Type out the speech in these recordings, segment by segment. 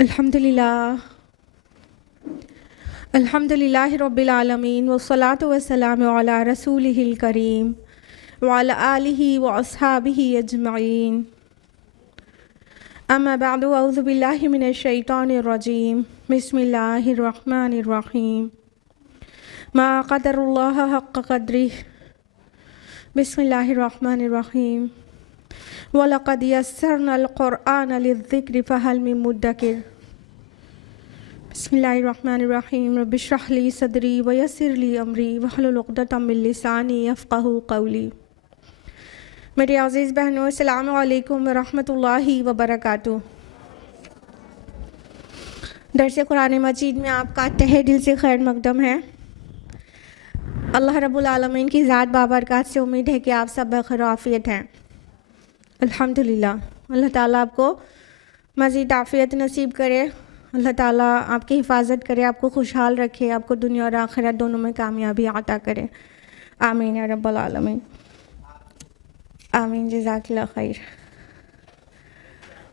अल्हम्दुलिल्लाह अल्हम्दुलिल्लाहि रब्बिल आलमीन वस्सलातु वस्सलामु अला रसूलिहिल करीम व अला आलिहि व अस्हाबिहि अजमईन। अम्मा बअदु अऊज़ु बिल्लाहि मिनश शैतानिर रजीम। बिस्मिल्लाहिर रहमानिर रहीम। मा क़दरुल्लाह हक़्क़ क़द्रिह। बिस्मिल्लाहिर रहमानिर रहीम। व लक़द यस्सरनल क़ुरआन लिज़्ज़िक्रि फ़हल मिन मुद्दकिर। बिस्मिल्लाहिर्रहमानिर्रहीम। रब्बि इश्रह ली सदरी व यस्सिर ली अमरी वहलुल उक़दतम मिन लिसानी यफ़क़हू क़ौली। मेरी अज़ीज़ बहनों, अस्सलामु अलैकुम व रहमतुल्लाहि व बरकातुहू। दर्स कुरान मजीद में आपका तहे दिल से खैर मक़दम है। अल्लाह रब्बुल आलमीन की ज़ात बाबरकत से उम्मीद है कि आप सब बख़ैर आफ़ियत हैं। अल्हम्दुलिल्लाह, अल्लाह ताला आपको मज़ीद आफ़ियत नसीब करे। अल्लाह ताला आपकी हिफाजत करे, आपको खुशहाल रखे, आपको दुनिया और आखिरत दोनों में कामयाबी अता करे। आमीन या रब्बल आलमीन। आमीन, जज़ाकल्लाह खैर।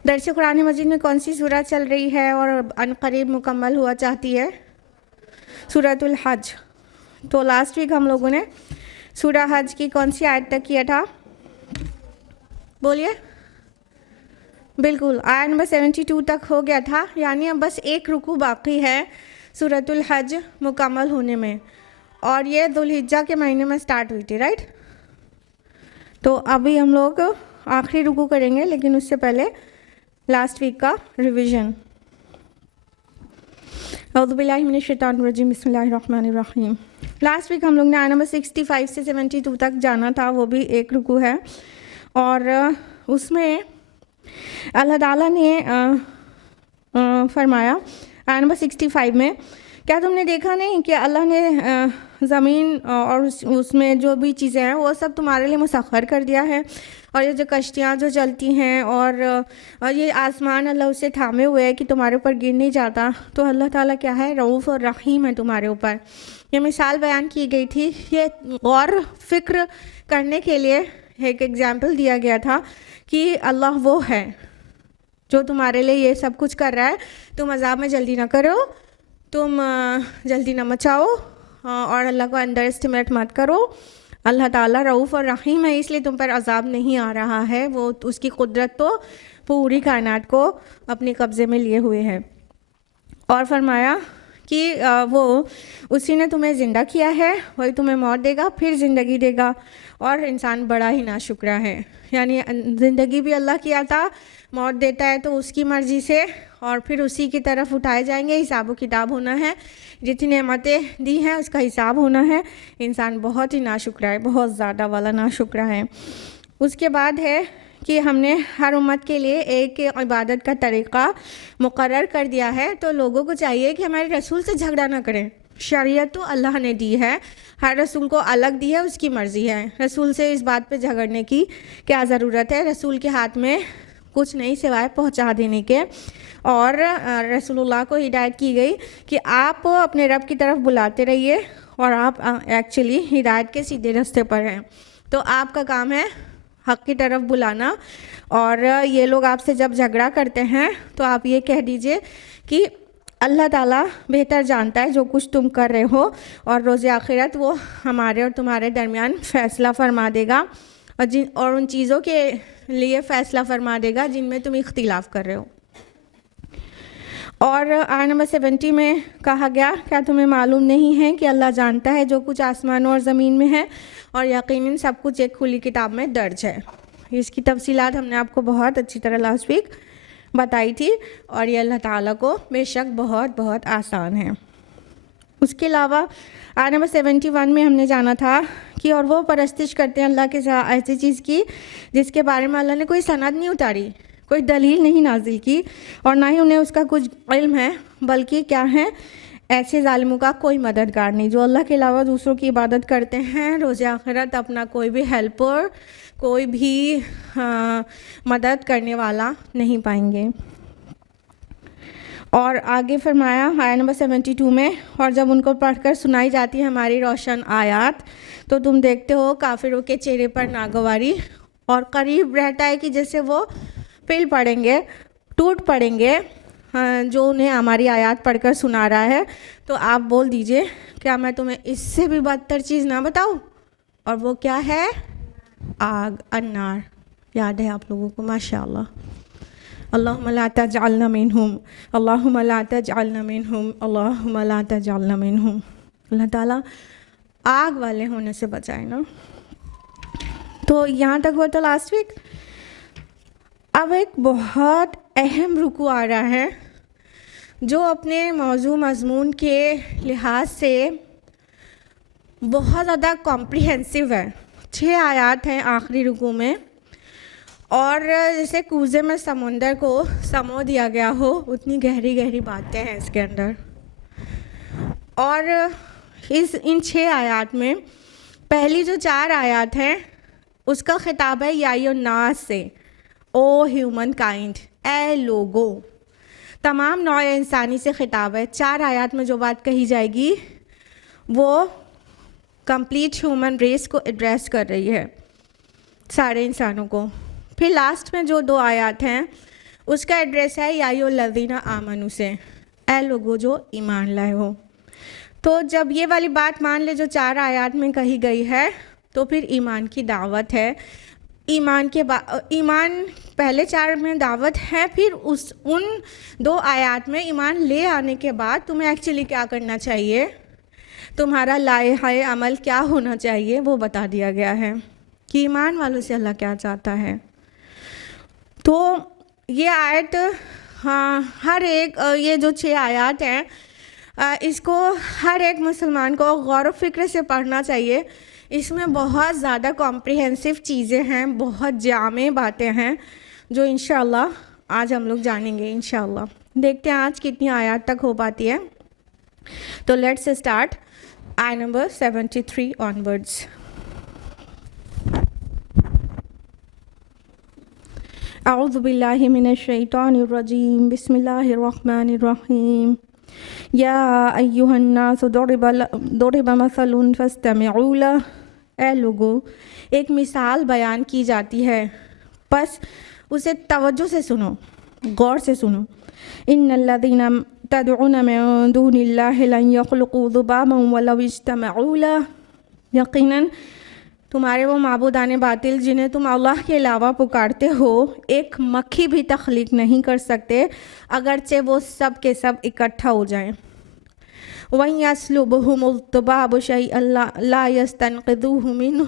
दर्स कुरान मजीद में कौन सी सूरत चल रही है और अनकरीब मुकम्मल हुआ चाहती है? सूरतुल हज। तो लास्ट वीक हम लोगों ने सूरह हज की कौन सी आयत तक किया था? बोलिए। बिल्कुल, आयत नंबर 72 तक हो गया था, यानी अब बस एक रुकू बाकी है सूरतुल हज मुकम्मल होने में, और ये दुल्हिज्जा के महीने में स्टार्ट हुई थी, राइट? तो अभी हम लोग आखिरी रुकू करेंगे, लेकिन उससे पहले लास्ट वीक का रिवीजन। औज़ु बिल्लाहि मिनश शैतानिर रजीम। बिस्मिल्लाहिर रहमानिर रहीम। लास्ट वीक हम लोग ने आयत नंबर 65 से 72 तक जाना था, वो भी एक रुकू है, और उसमें अल्लाह ताला ने फरमाया आयत नंबर 65 में, क्या तुमने देखा नहीं कि अल्लाह ने ज़मीन और उसमें जो भी चीज़ें हैं वो सब तुम्हारे लिए मुसख्खर कर दिया है, और ये जो कश्तियाँ जो चलती हैं और ये आसमान अल्लाह उसे थामे हुए है कि तुम्हारे ऊपर गिर नहीं जाता। तो अल्लाह ताला क्या है, रऊफ़ और रहीम है तुम्हारे ऊपर। ये मिसाल बयान की गई थी, ये गौर फिक्र करने के लिए एक एग्ज़ाम्पल दिया गया था कि अल्लाह वो है जो तुम्हारे लिए ये सब कुछ कर रहा है। तुम अज़ाब में जल्दी ना करो, तुम जल्दी ना मचाओ, और अल्लाह को अंडर एस्टिमेट मत करो। अल्लाह ताला रऊफ़ और रहीम है, इसलिए तुम पर अज़ाब नहीं आ रहा है। वो उसकी कुदरत तो पूरी कायनात को अपने कब्ज़े में लिए हुए है। और फरमाया कि वो उसी ने तुम्हें ज़िंदा किया है, वही तुम्हें मौत देगा, फिर ज़िंदगी देगा, और इंसान बड़ा ही नाशुक्रा है। यानी ज़िंदगी भी अल्लाह की अता, मौत देता है तो उसकी मर्ज़ी से, और फिर उसी की तरफ उठाए जाएंगे। हिसाब व किताब होना है, जितनी नेमतें दी हैं उसका हिसाब होना है। इंसान बहुत ही नाशुक्रा है, बहुत ज़्यादा वाला नाशुक्रा है। उसके बाद है कि हमने हर उम्मत के लिए एक इबादत का तरीक़ा मुकर्रर कर दिया है, तो लोगों को चाहिए कि हमारे रसूल से झगड़ा ना करें। शरीयत तो अल्लाह ने दी है, हर रसूल को अलग दी है, उसकी मर्ज़ी है। रसूल से इस बात पे झगड़ने की क्या ज़रूरत है? रसूल के हाथ में कुछ नहीं सिवाय पहुंचा देने के। और रसूलुल्लाह को हिदायत की गई कि आप अपने रब की तरफ बुलाते रहिए, और आप एक्चुअली हिदायत के सीधे रास्ते पर हैं। तो आपका काम है हक़ की तरफ बुलाना। और ये लोग आपसे जब झगड़ा करते हैं तो आप ये कह दीजिए कि अल्लाह ताला बेहतर जानता है जो कुछ तुम कर रहे हो, और रोज़ आखिरत वो हमारे और तुम्हारे दरमियान फ़ैसला फरमा देगा, और उन चीज़ों के लिए फ़ैसला फरमा देगा जिनमें तुम इख्तिलाफ़ कर रहे हो। और आयत नंबर 70 में कहा गया, क्या तुम्हें मालूम नहीं है कि अल्लाह जानता है जो कुछ आसमानों और ज़मीन में है, और यकीनन सब कुछ एक खुली किताब में दर्ज है। इसकी तफसीलात हमने आपको बहुत अच्छी तरह लास्ट वीक बताई थी, और ये अल्लाह ताला को बेशक बहुत बहुत आसान है। उसके अलावा आयत नंबर 71 में हमने जाना था कि और वो परस्तिश करते हैं अल्लाह के साथ ऐसी चीज़ की जिसके बारे में अल्लाह ने कोई सनद नहीं उतारी, कोई दलील नहीं नाजिल की, और ना ही उन्हें उसका कुछ इल्म है, बल्कि क्या है, ऐसे ज़ालिमों का कोई मददगार नहीं जो अल्लाह के अलावा दूसरों की इबादत करते हैं। रोज़ आखिरत अपना कोई भी हेल्पर, कोई भी मदद करने वाला नहीं पाएंगे। और आगे फरमाया आयत नंबर 72 में, और जब उनको पढ़कर सुनाई जाती है हमारी रोशन आयात, तो तुम देखते हो काफिरों के चेहरे पर नागवारी, और करीब रहता है कि जैसे वो पिल पड़ेंगे, टूट पड़ेंगे, जो उन्हें हमारी आयत पढ़कर सुना रहा है, तो आप बोल दीजिए क्या मैं तुम्हें इससे भी बदतर चीज़ ना बताऊं? और वो क्या है? आग, अन्नार। याद है आप लोगों को? माशाअल्लाह। अल्लाहुम्मा ला तजअलना मिनहुम, अल्लाहुम्मा ला तजअलना मिनहुम, अल्लाहुम्मा ला तजअलना मिनहुम। अल्लाह ताला आग वाले होने से बचाए ना। तो यहाँ तक हुआ था लास्ट वीक। अब एक बहुत अहम रुकू आ रहा है जो अपने मौजू मज़मून के लिहाज से बहुत ज़्यादा कॉम्प्रिहेंसिव है। 6 आयत हैं आखिरी रुकू में, और जैसे कूज़े में समुंदर को समो दिया गया हो उतनी गहरी गहरी बातें हैं इसके अंदर। और इन 6 आयत में पहली जो 4 आयत हैं उसका खिताब है या नास से, ओ ह्यूमन काइंड, ए लोगो। तमाम नौ इंसानी से खिताब है। 4 आयत में जो बात कही जाएगी वो कंप्लीट ह्यूमन रेस को एड्रेस कर रही है, सारे इंसानों को। फिर लास्ट में जो 2 आयत हैं उसका एड्रेस है या लज़ीना आमनू से, ए लोगो जो ईमान लाए हो। तो जब ये वाली बात मान ले जो 4 आयत में कही गई है, तो फिर ईमान की दावत है। ईमान पहले 4 में दावत है, फिर उन 2 आयत में ईमान ले आने के बाद तुम्हें एक्चुअली क्या करना चाहिए, तुम्हारा लाए अमल क्या होना चाहिए, वो बता दिया गया है कि ईमान वालों से अल्लाह क्या चाहता है। तो ये आयत, हाँ, हर एक ये जो 6 आयत हैं इसको हर एक मुसलमान को गौर व फिक्र से पढ़ना चाहिए। इसमें बहुत ज़्यादा कॉम्प्रिहेंसिव चीज़ें हैं, बहुत जामे बातें हैं जो इंशाअल्लाह आज हम लोग जानेंगे। इंशाअल्लाह देखते हैं आज कितनी आयत तक हो पाती है। तो लेट्स स्टार्ट आयत नंबर 73 ऑनवर्ड्स। अऊज़ु बिल्लाहि मिनश शैतानिर रजीम, बिस्मिल्लाहिर रहमानिर रहीम। या अय्युहन्नास दुरिब मसलुन फस्तमिऊ लह, ए लोगो एक मिसाल बयान की जाती है, बस उसे तवज्जो से सुनो, गौर से सुनो। इन्नल्लज़ीना तदऊना मिन दूनिल्लाहि लन यख़्लुक़ू ज़ुबाबन वलौ इज्तमऊ लह, यकीनन तुम्हारे वो माबूदाने बातिल जिन्हें तुम अल्लाह के अलावा पुकारते हो एक मक्खी भी तख्लीक नहीं कर सकते, अगरचे वो सब के सब इकट्ठा हो जाएं। वहीं यसलुबहुमुज़्ज़ुबाबु शैअन ला यस्तनक़िज़ूहु मिन्हु,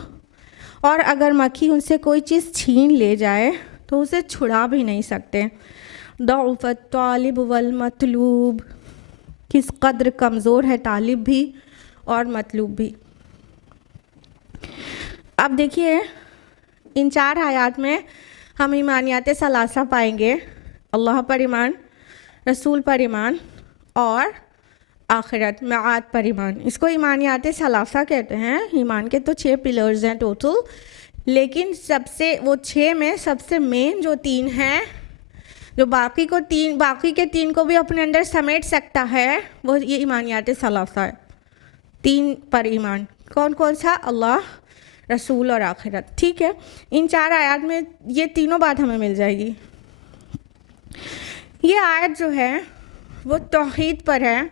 और अगर मक्खी उनसे कोई चीज़ छीन ले जाए तो उसे छुड़ा भी नहीं सकते। दऊफ़त तालिब वल मतलूब, किस कदर कमज़ोर है तालिब भी और मतलूब भी। अब देखिए इन 4 आयत में हम ईमानियात सलासा पाएंगे, अल्लाह पर ईमान, रसूल पर ईमान और आखिरत मेआद पर ईमान। इसको ईमानियात सलासा कहते हैं। ईमान के तो 6 पिलर्स हैं टोटल, लेकिन सबसे वो 6 में सबसे मेन जो 3 हैं, जो बाकी के 3 को भी अपने अंदर समेट सकता है, वो ये ईमानियात सलासा है। 3 पर ईमान, कौन कौन सा? अल्लाह, रसूल और आखिरत। ठीक है, इन 4 आयत में ये तीनों बात हमें मिल जाएगी। ये आयत जो है वो तौहीद पर है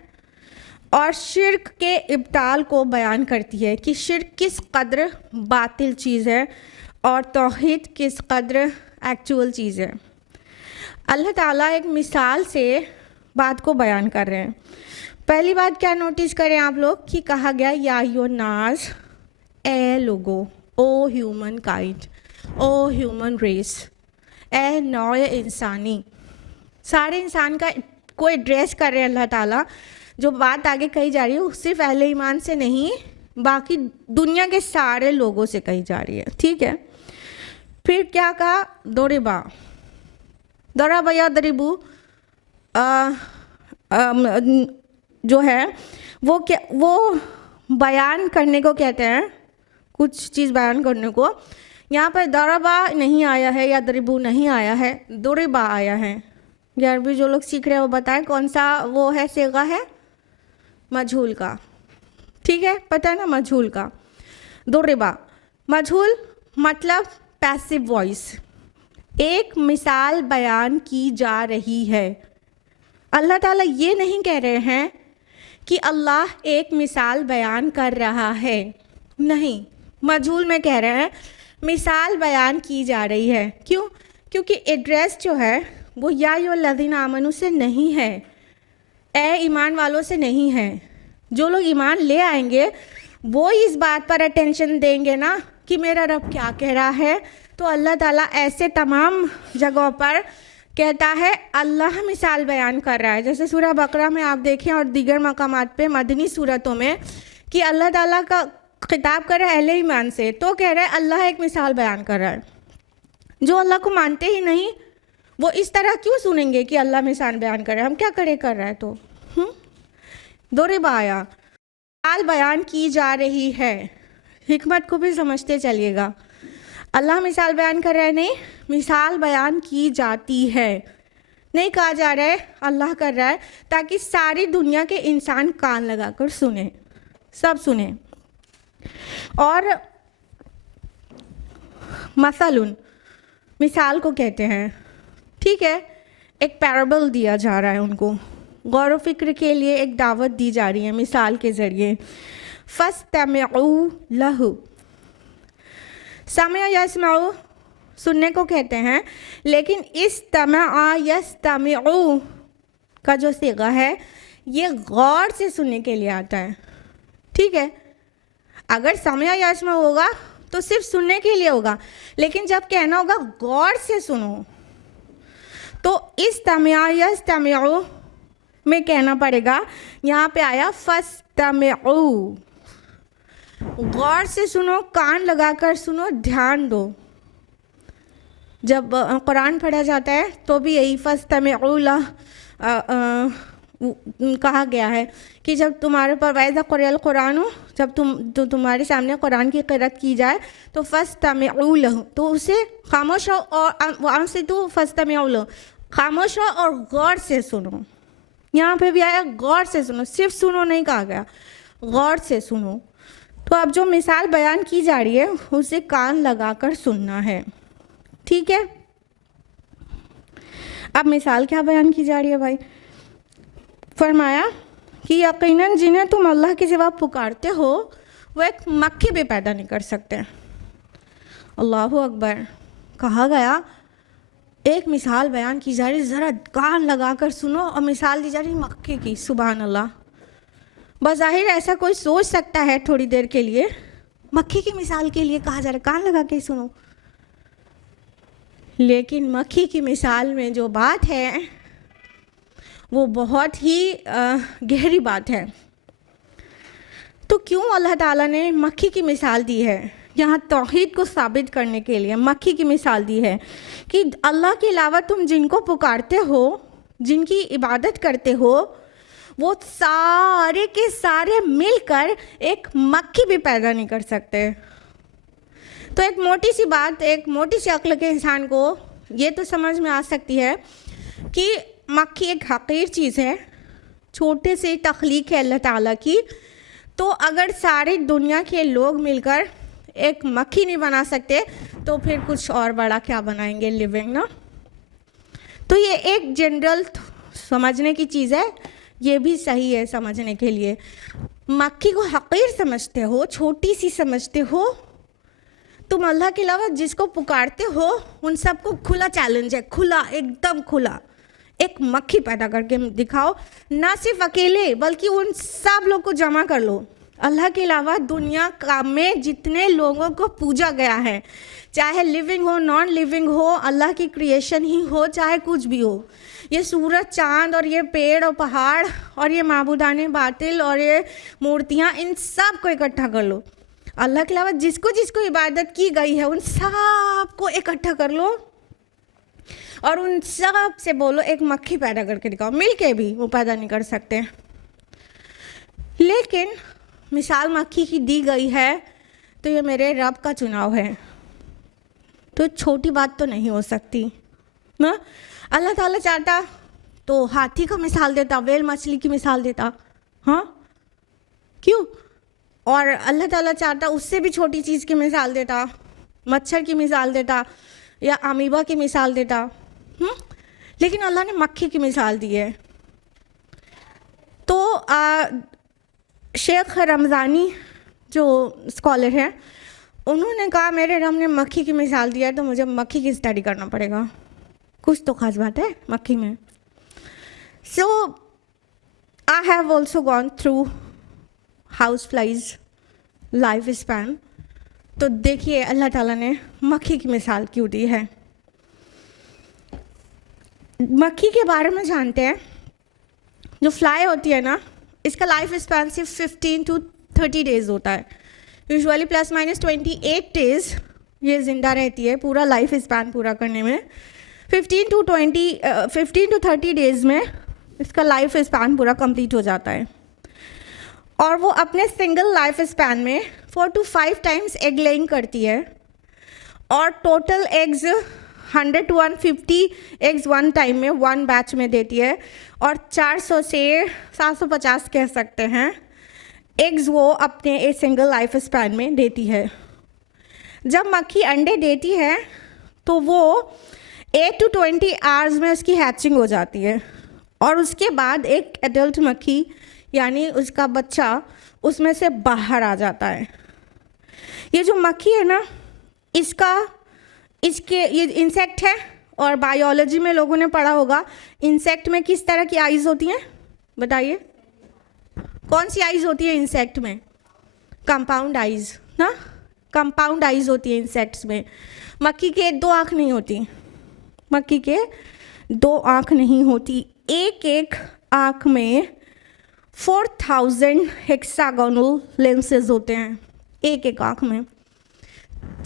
और शिर्क के इब्ताल को बयान करती है कि शिर्क किस कदर बातिल चीज़ है और तौहीद किस कदर एक्चुअल चीज़ है। अल्लाह ताला एक मिसाल से बात को बयान कर रहे हैं। पहली बात क्या नोटिस करें आप लोग कि कहा गया या यो नाज, ए लोगो, O human kind, O human race, ए नौ इंसानी, सारे इंसान का को एड्रेस कर रहे हैं अल्लाह ताला। जो बात आगे कही जा रही है सिर्फ अहले ईमान से नहीं, बाकी दुनिया के सारे लोगों से कही जा रही है। ठीक है, फिर क्या कहा? दोरिबा, दरबा या दरिबू जो है वो क्या, वो बयान करने को कहते हैं, कुछ चीज़ बयान करने को। यहाँ पर दरबा नहीं आया है या दरिबू नहीं आया है, दोरिबा आया है। ये अरबी जो लोग सीख रहे हैं वो बताएं कौन सा वो है, सेगा है मजहूल का। ठीक है, पता है ना मजहूल का। दोरिबा मजहूल मतलब पैसिव वॉइस, एक मिसाल बयान की जा रही है। अल्लाह ताला ये नहीं कह रहे हैं कि अल्लाह एक मिसाल बयान कर रहा है, नहीं, मजहूल में कह रहे हैं मिसाल बयान की जा रही है। क्यों? क्योंकि एड्रेस जो है वो या अय्युहल्लज़ीना आमनू से नहीं है, ए ईमान वालों से नहीं है। जो लोग ईमान ले आएंगे वो इस बात पर अटेंशन देंगे ना कि मेरा रब क्या कह रहा है। तो अल्लाह ताला ऐसे तमाम जगहों पर कहता है, अल्लाह मिसाल बयान कर रहा है। जैसे सूरह बकरा में आप देखें और दीगर मकामात पे मदनी सूरतों में कि अल्लाह ताला का खिताब कर रहा है अहले ईमान से, तो कह रहा है अल्लाह एक मिसाल बयान कर रहा है। जो अल्लाह को मानते ही नहीं वो इस तरह क्यों सुनेंगे कि अल्लाह मिसाल बयान कर रहा है, हम क्या करे कर रहा है। तो दोरिबाया मिसाल बयान की जा रही है, हिकमत को भी समझते चलिएगा। अल्लाह मिसाल बयान कर रहा है, नहीं, मिसाल बयान की जाती है। नहीं कहा जा रहा है अल्लाह कर रहा है ताकि सारी दुनिया के इंसान कान लगाकर सुने, सब सुने। और मसलन मिसाल को कहते हैं, ठीक है, एक पैराबल दिया जा रहा है उनको, गौर व फिक्र के लिए एक दावत दी जा रही है मिसाल के ज़रिए। फस्तमिऊ लहू, समय यस्माऊ सुनने को कहते हैं, लेकिन इस्तमा यस्तमिऊ का जो सीगा है ये गौर से सुनने के लिए आता है। ठीक है, अगर समय यस्माऊ होगा तो सिर्फ सुनने के लिए होगा, लेकिन जब कहना होगा गौर से सुनो तो इस्तमा यस्तमिऊ में कहना पड़ेगा। यहाँ पे आया फस्तमिऊ, गौर से सुनो, कान लगाकर सुनो, ध्यान दो। जब कुरान पढ़ा जाता है तो भी यही फस्तमिऊ लह कहा गया है कि जब तुम्हारे पर वैज़ा क़ुरिअल कुरान हो, जब तुम्हारे सामने कुरान की क़िरात की जाए तो फस्तमिऊ लहू, तो उसे खामोश हो और वहाँ से तो फस्तमिऊ लहू, खामोश हो और गौर से सुनो। यहाँ पे भी आया गौर से सुनो, सिर्फ सुनो नहीं कहा गया, गौर से सुनो। तो अब जो मिसाल बयान की जा रही है उसे कान लगाकर सुनना है। ठीक है, अब मिसाल क्या बयान की जा रही है भाई? फरमाया कि यकीनन जिन्हें तुम अल्लाह के सिवा पुकारते हो वो एक मक्खी भी पैदा नहीं कर सकते। अल्लाहु अकबर। कहा गया एक मिसाल बयान की जा रही, ज़रा कान लगाकर सुनो, और मिसाल दी जा रही मक्खी की। सुभान अल्लाह। बज़ाहिर ऐसा कोई सोच सकता है थोड़ी देर के लिए, मक्खी की मिसाल के लिए कहा जा रहा है कान लगा के सुनो, लेकिन मक्खी की मिसाल में जो बात है वो बहुत ही गहरी बात है। तो क्यों अल्लाह ताला ने मक्खी की मिसाल दी है? यहाँ तौहीद को साबित करने के लिए मक्खी की मिसाल दी है कि अल्लाह के अलावा तुम जिनको पुकारते हो, जिनकी इबादत करते हो, वो सारे के सारे मिलकर एक मक्खी भी पैदा नहीं कर सकते। तो एक मोटी सी बात, एक मोटी सी अक्ल के इंसान को ये तो समझ में आ सकती है कि मक्खी एक हकीर चीज़ है, छोटे से तख्लीक है अल्लाह ताला की। तो अगर सारी दुनिया के लोग मिलकर एक मक्खी नहीं बना सकते तो फिर कुछ और बड़ा क्या बनाएंगे, लिविंग ना। तो ये एक जनरल समझने की चीज़ है, ये भी सही है समझने के लिए। मक्खी को हकीर समझते हो, छोटी सी समझते हो, तुम अल्लाह के अलावा जिसको पुकारते हो उन सबको खुला चैलेंज है, खुला, एकदम खुला, एक मक्खी पैदा करके दिखाओ। ना सिर्फ अकेले बल्कि उन सब लोग को जमा कर लो। अल्लाह के अलावा दुनिया का में जितने लोगों को पूजा गया है, चाहे लिविंग हो, नॉन लिविंग हो, अल्लाह की क्रिएशन ही हो, चाहे कुछ भी हो, ये सूरज, चाँद और ये पेड़ और पहाड़ और ये माबूदाने बातिल और ये मूर्तियाँ, इन सब को इकट्ठा कर लो। अल्लाह के अलावा जिसको जिसको इबादत की गई है उन सब को इकट्ठा कर लो और उन सब से बोलो एक मक्खी पैदा करके दिखाओ। मिल के भी वो पैदा नहीं कर सकते। लेकिन मिसाल मक्खी की दी गई है तो ये मेरे रब का चुनाव है, तो छोटी बात तो नहीं हो सकती ना। अल्लाह ताला चाहता तो हाथी का मिसाल देता, वेल मछली की मिसाल देता, हाँ क्यों? और अल्लाह ताला चाहता उससे भी छोटी चीज़ की मिसाल देता, मच्छर की मिसाल देता या अमीबा की मिसाल देता। लेकिन अल्लाह ने मक्खी की मिसाल दी है। शेख रमज़ानी जो स्कॉलर हैं, उन्होंने कहा मेरे रब ने मक्खी की मिसाल दिया है तो मुझे मक्खी की स्टडी करना पड़ेगा, कुछ तो ख़ास बात है मक्खी में। So I have also gone through house flies life span. तो देखिए अल्लाह ताला ने मक्खी की मिसाल क्यों दी है। मक्खी के बारे में जानते हैं, जो फ्लाई होती है ना, इसका लाइफ स्पैन सिर्फ 15 to 30 डेज़ होता है। यूजुअली प्लस माइनस 28 डेज़ ये ज़िंदा रहती है पूरा लाइफ स्पैन पूरा करने में। 15 to 30 डेज़ में इसका लाइफ स्पैन पूरा कंप्लीट हो जाता है और वो अपने सिंगल लाइफ स्पैन में 4 to 5 टाइम्स एग लेइंग करती है और total eggs 100 to 150 eggs one time में वन बैच में देती है और 400 से 750 कह सकते हैं एग्स वो अपने एक सिंगल लाइफ स्पैन में देती है। जब मक्खी अंडे देती है तो वो 8 to 20 आवर्स में उसकी हैचिंग हो जाती है और उसके बाद एक एडल्ट मक्खी यानी उसका बच्चा उसमें से बाहर आ जाता है। ये जो मक्खी है ना, ये इंसेक्ट है और बायोलॉजी में लोगों ने पढ़ा होगा इंसेक्ट में किस तरह की आइज़ होती हैं, बताइए कौन सी आइज़ होती है इंसेक्ट में? कंपाउंड आइज़ ना, कंपाउंड आइज़ होती है इंसेक्ट्स में। मक्खी के 2 आँख नहीं होती, मक्खी के 2 आँख नहीं होती, एक आँख में 4000 हेक्सागोनल लेंसेज होते हैं एक आँख में।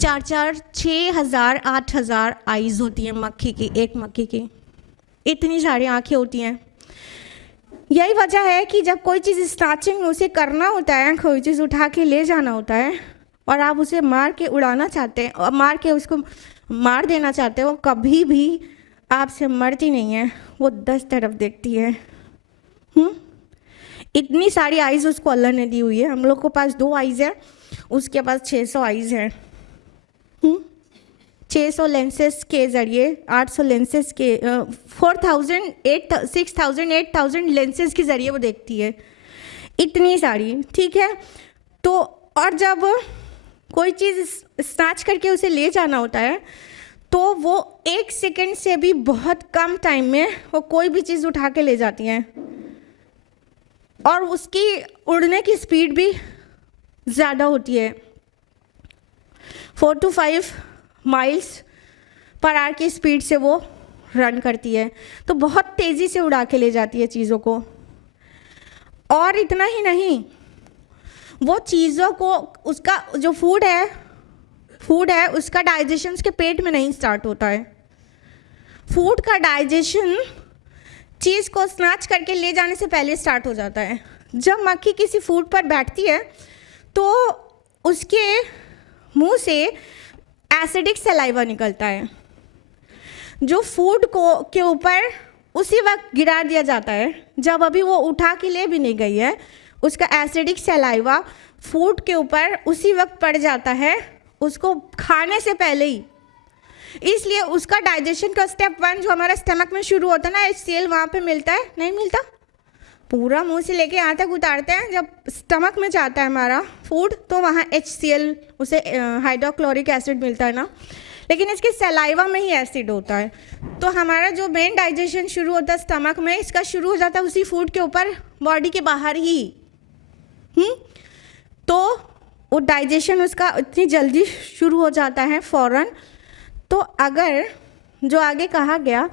4-4, 6000, 8000 आइज़ होती है मक्खी की, एक मक्खी की इतनी सारी आँखें होती हैं। यही वजह है कि जब कोई चीज़ स्टार्चिंग उसे करना होता है, कोई चीज़ उठा के ले जाना होता है और आप उसे मार के उड़ाना चाहते हैं और मार के उसको मार देना चाहते हो, कभी भी आपसे मरती नहीं है, वो 10 तरफ देखती है। इतनी सारी आइज़ उसको अल्लाह ने दी हुई है। हम लोग के पास 2 आइज़ है, उसके पास 600 आइज़ है। 600 लेंसेस के ज़रिए 800 लेंसेस के 6000 8000 लेंसेस के ज़रिए वो देखती है, इतनी सारी, ठीक है। तो और जब कोई चीज़ स्नैच करके उसे ले जाना होता है तो वो 1 सेकंड से भी बहुत कम टाइम में वो कोई भी चीज़ उठा के ले जाती हैं और उसकी उड़ने की स्पीड भी ज़्यादा होती है। 4 to 5 माइल्स पर आवर की स्पीड से वो रन करती है, तो बहुत तेज़ी से उड़ा के ले जाती है चीज़ों को। और इतना ही नहीं, वो चीज़ों को उसका जो फूड है उसका डाइजेशन उसके पेट में नहीं स्टार्ट होता है। फूड का डाइजेशन चीज़ को स्नैच करके ले जाने से पहले स्टार्ट हो जाता है। जब मक्खी किसी फूड पर बैठती है तो उसके मुंह से एसिडिक सलाइवा निकलता है जो फूड के ऊपर उसी वक्त गिरा दिया जाता है जब अभी वो उठा के ले भी नहीं गई है। उसका एसिडिक सलाइवा फूड के ऊपर उसी वक्त पड़ जाता है उसको खाने से पहले ही। इसलिए उसका डाइजेशन का स्टेप 1 जो हमारा स्टमक में शुरू होता है ना, HCl वहाँ पे मिलता है, नहीं मिलता, पूरा मुंह से लेके यहाँ तक उतारते हैं। जब स्टमक में जाता है हमारा फूड तो वहाँ HCl उसे हाइड्रोक्लोरिक एसिड मिलता है ना, लेकिन इसके सलाइवा में ही एसिड होता है। तो हमारा जो मेन डाइजेशन शुरू होता है स्टमक में, इसका शुरू हो जाता है उसी फूड के ऊपर, बॉडी के बाहर ही। तो वो डाइजेशन उसका इतनी जल्दी शुरू हो जाता है फ़ौरन। तो अगर जो आगे कहा गया,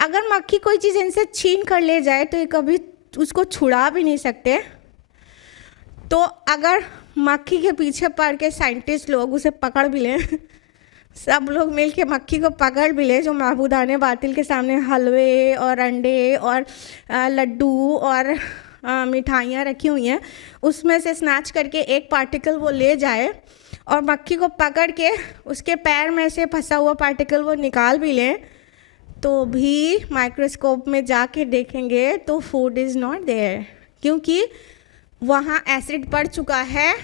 अगर मक्खी कोई चीज़ इनसे छीन कर ले जाए तो ये कभी उसको छुड़ा भी नहीं सकते। तो अगर मक्खी के पीछे पड़ के साइंटिस्ट लोग उसे पकड़ भी लें, सब लोग मिल के मक्खी को पकड़ भी लें, जो महबूदाने बातिल के सामने हलवे और अंडे और लड्डू और मिठाइयाँ रखी हुई हैं, उसमें से स्नैच करके एक पार्टिकल वो ले जाए और मक्खी को पकड़ के उसके पैर में से फंसा हुआ पार्टिकल वो निकाल भी लें, तो भी माइक्रोस्कोप में जाके देखेंगे तो फूड इज़ नॉट देयर, क्योंकि वहाँ एसिड पड़ चुका है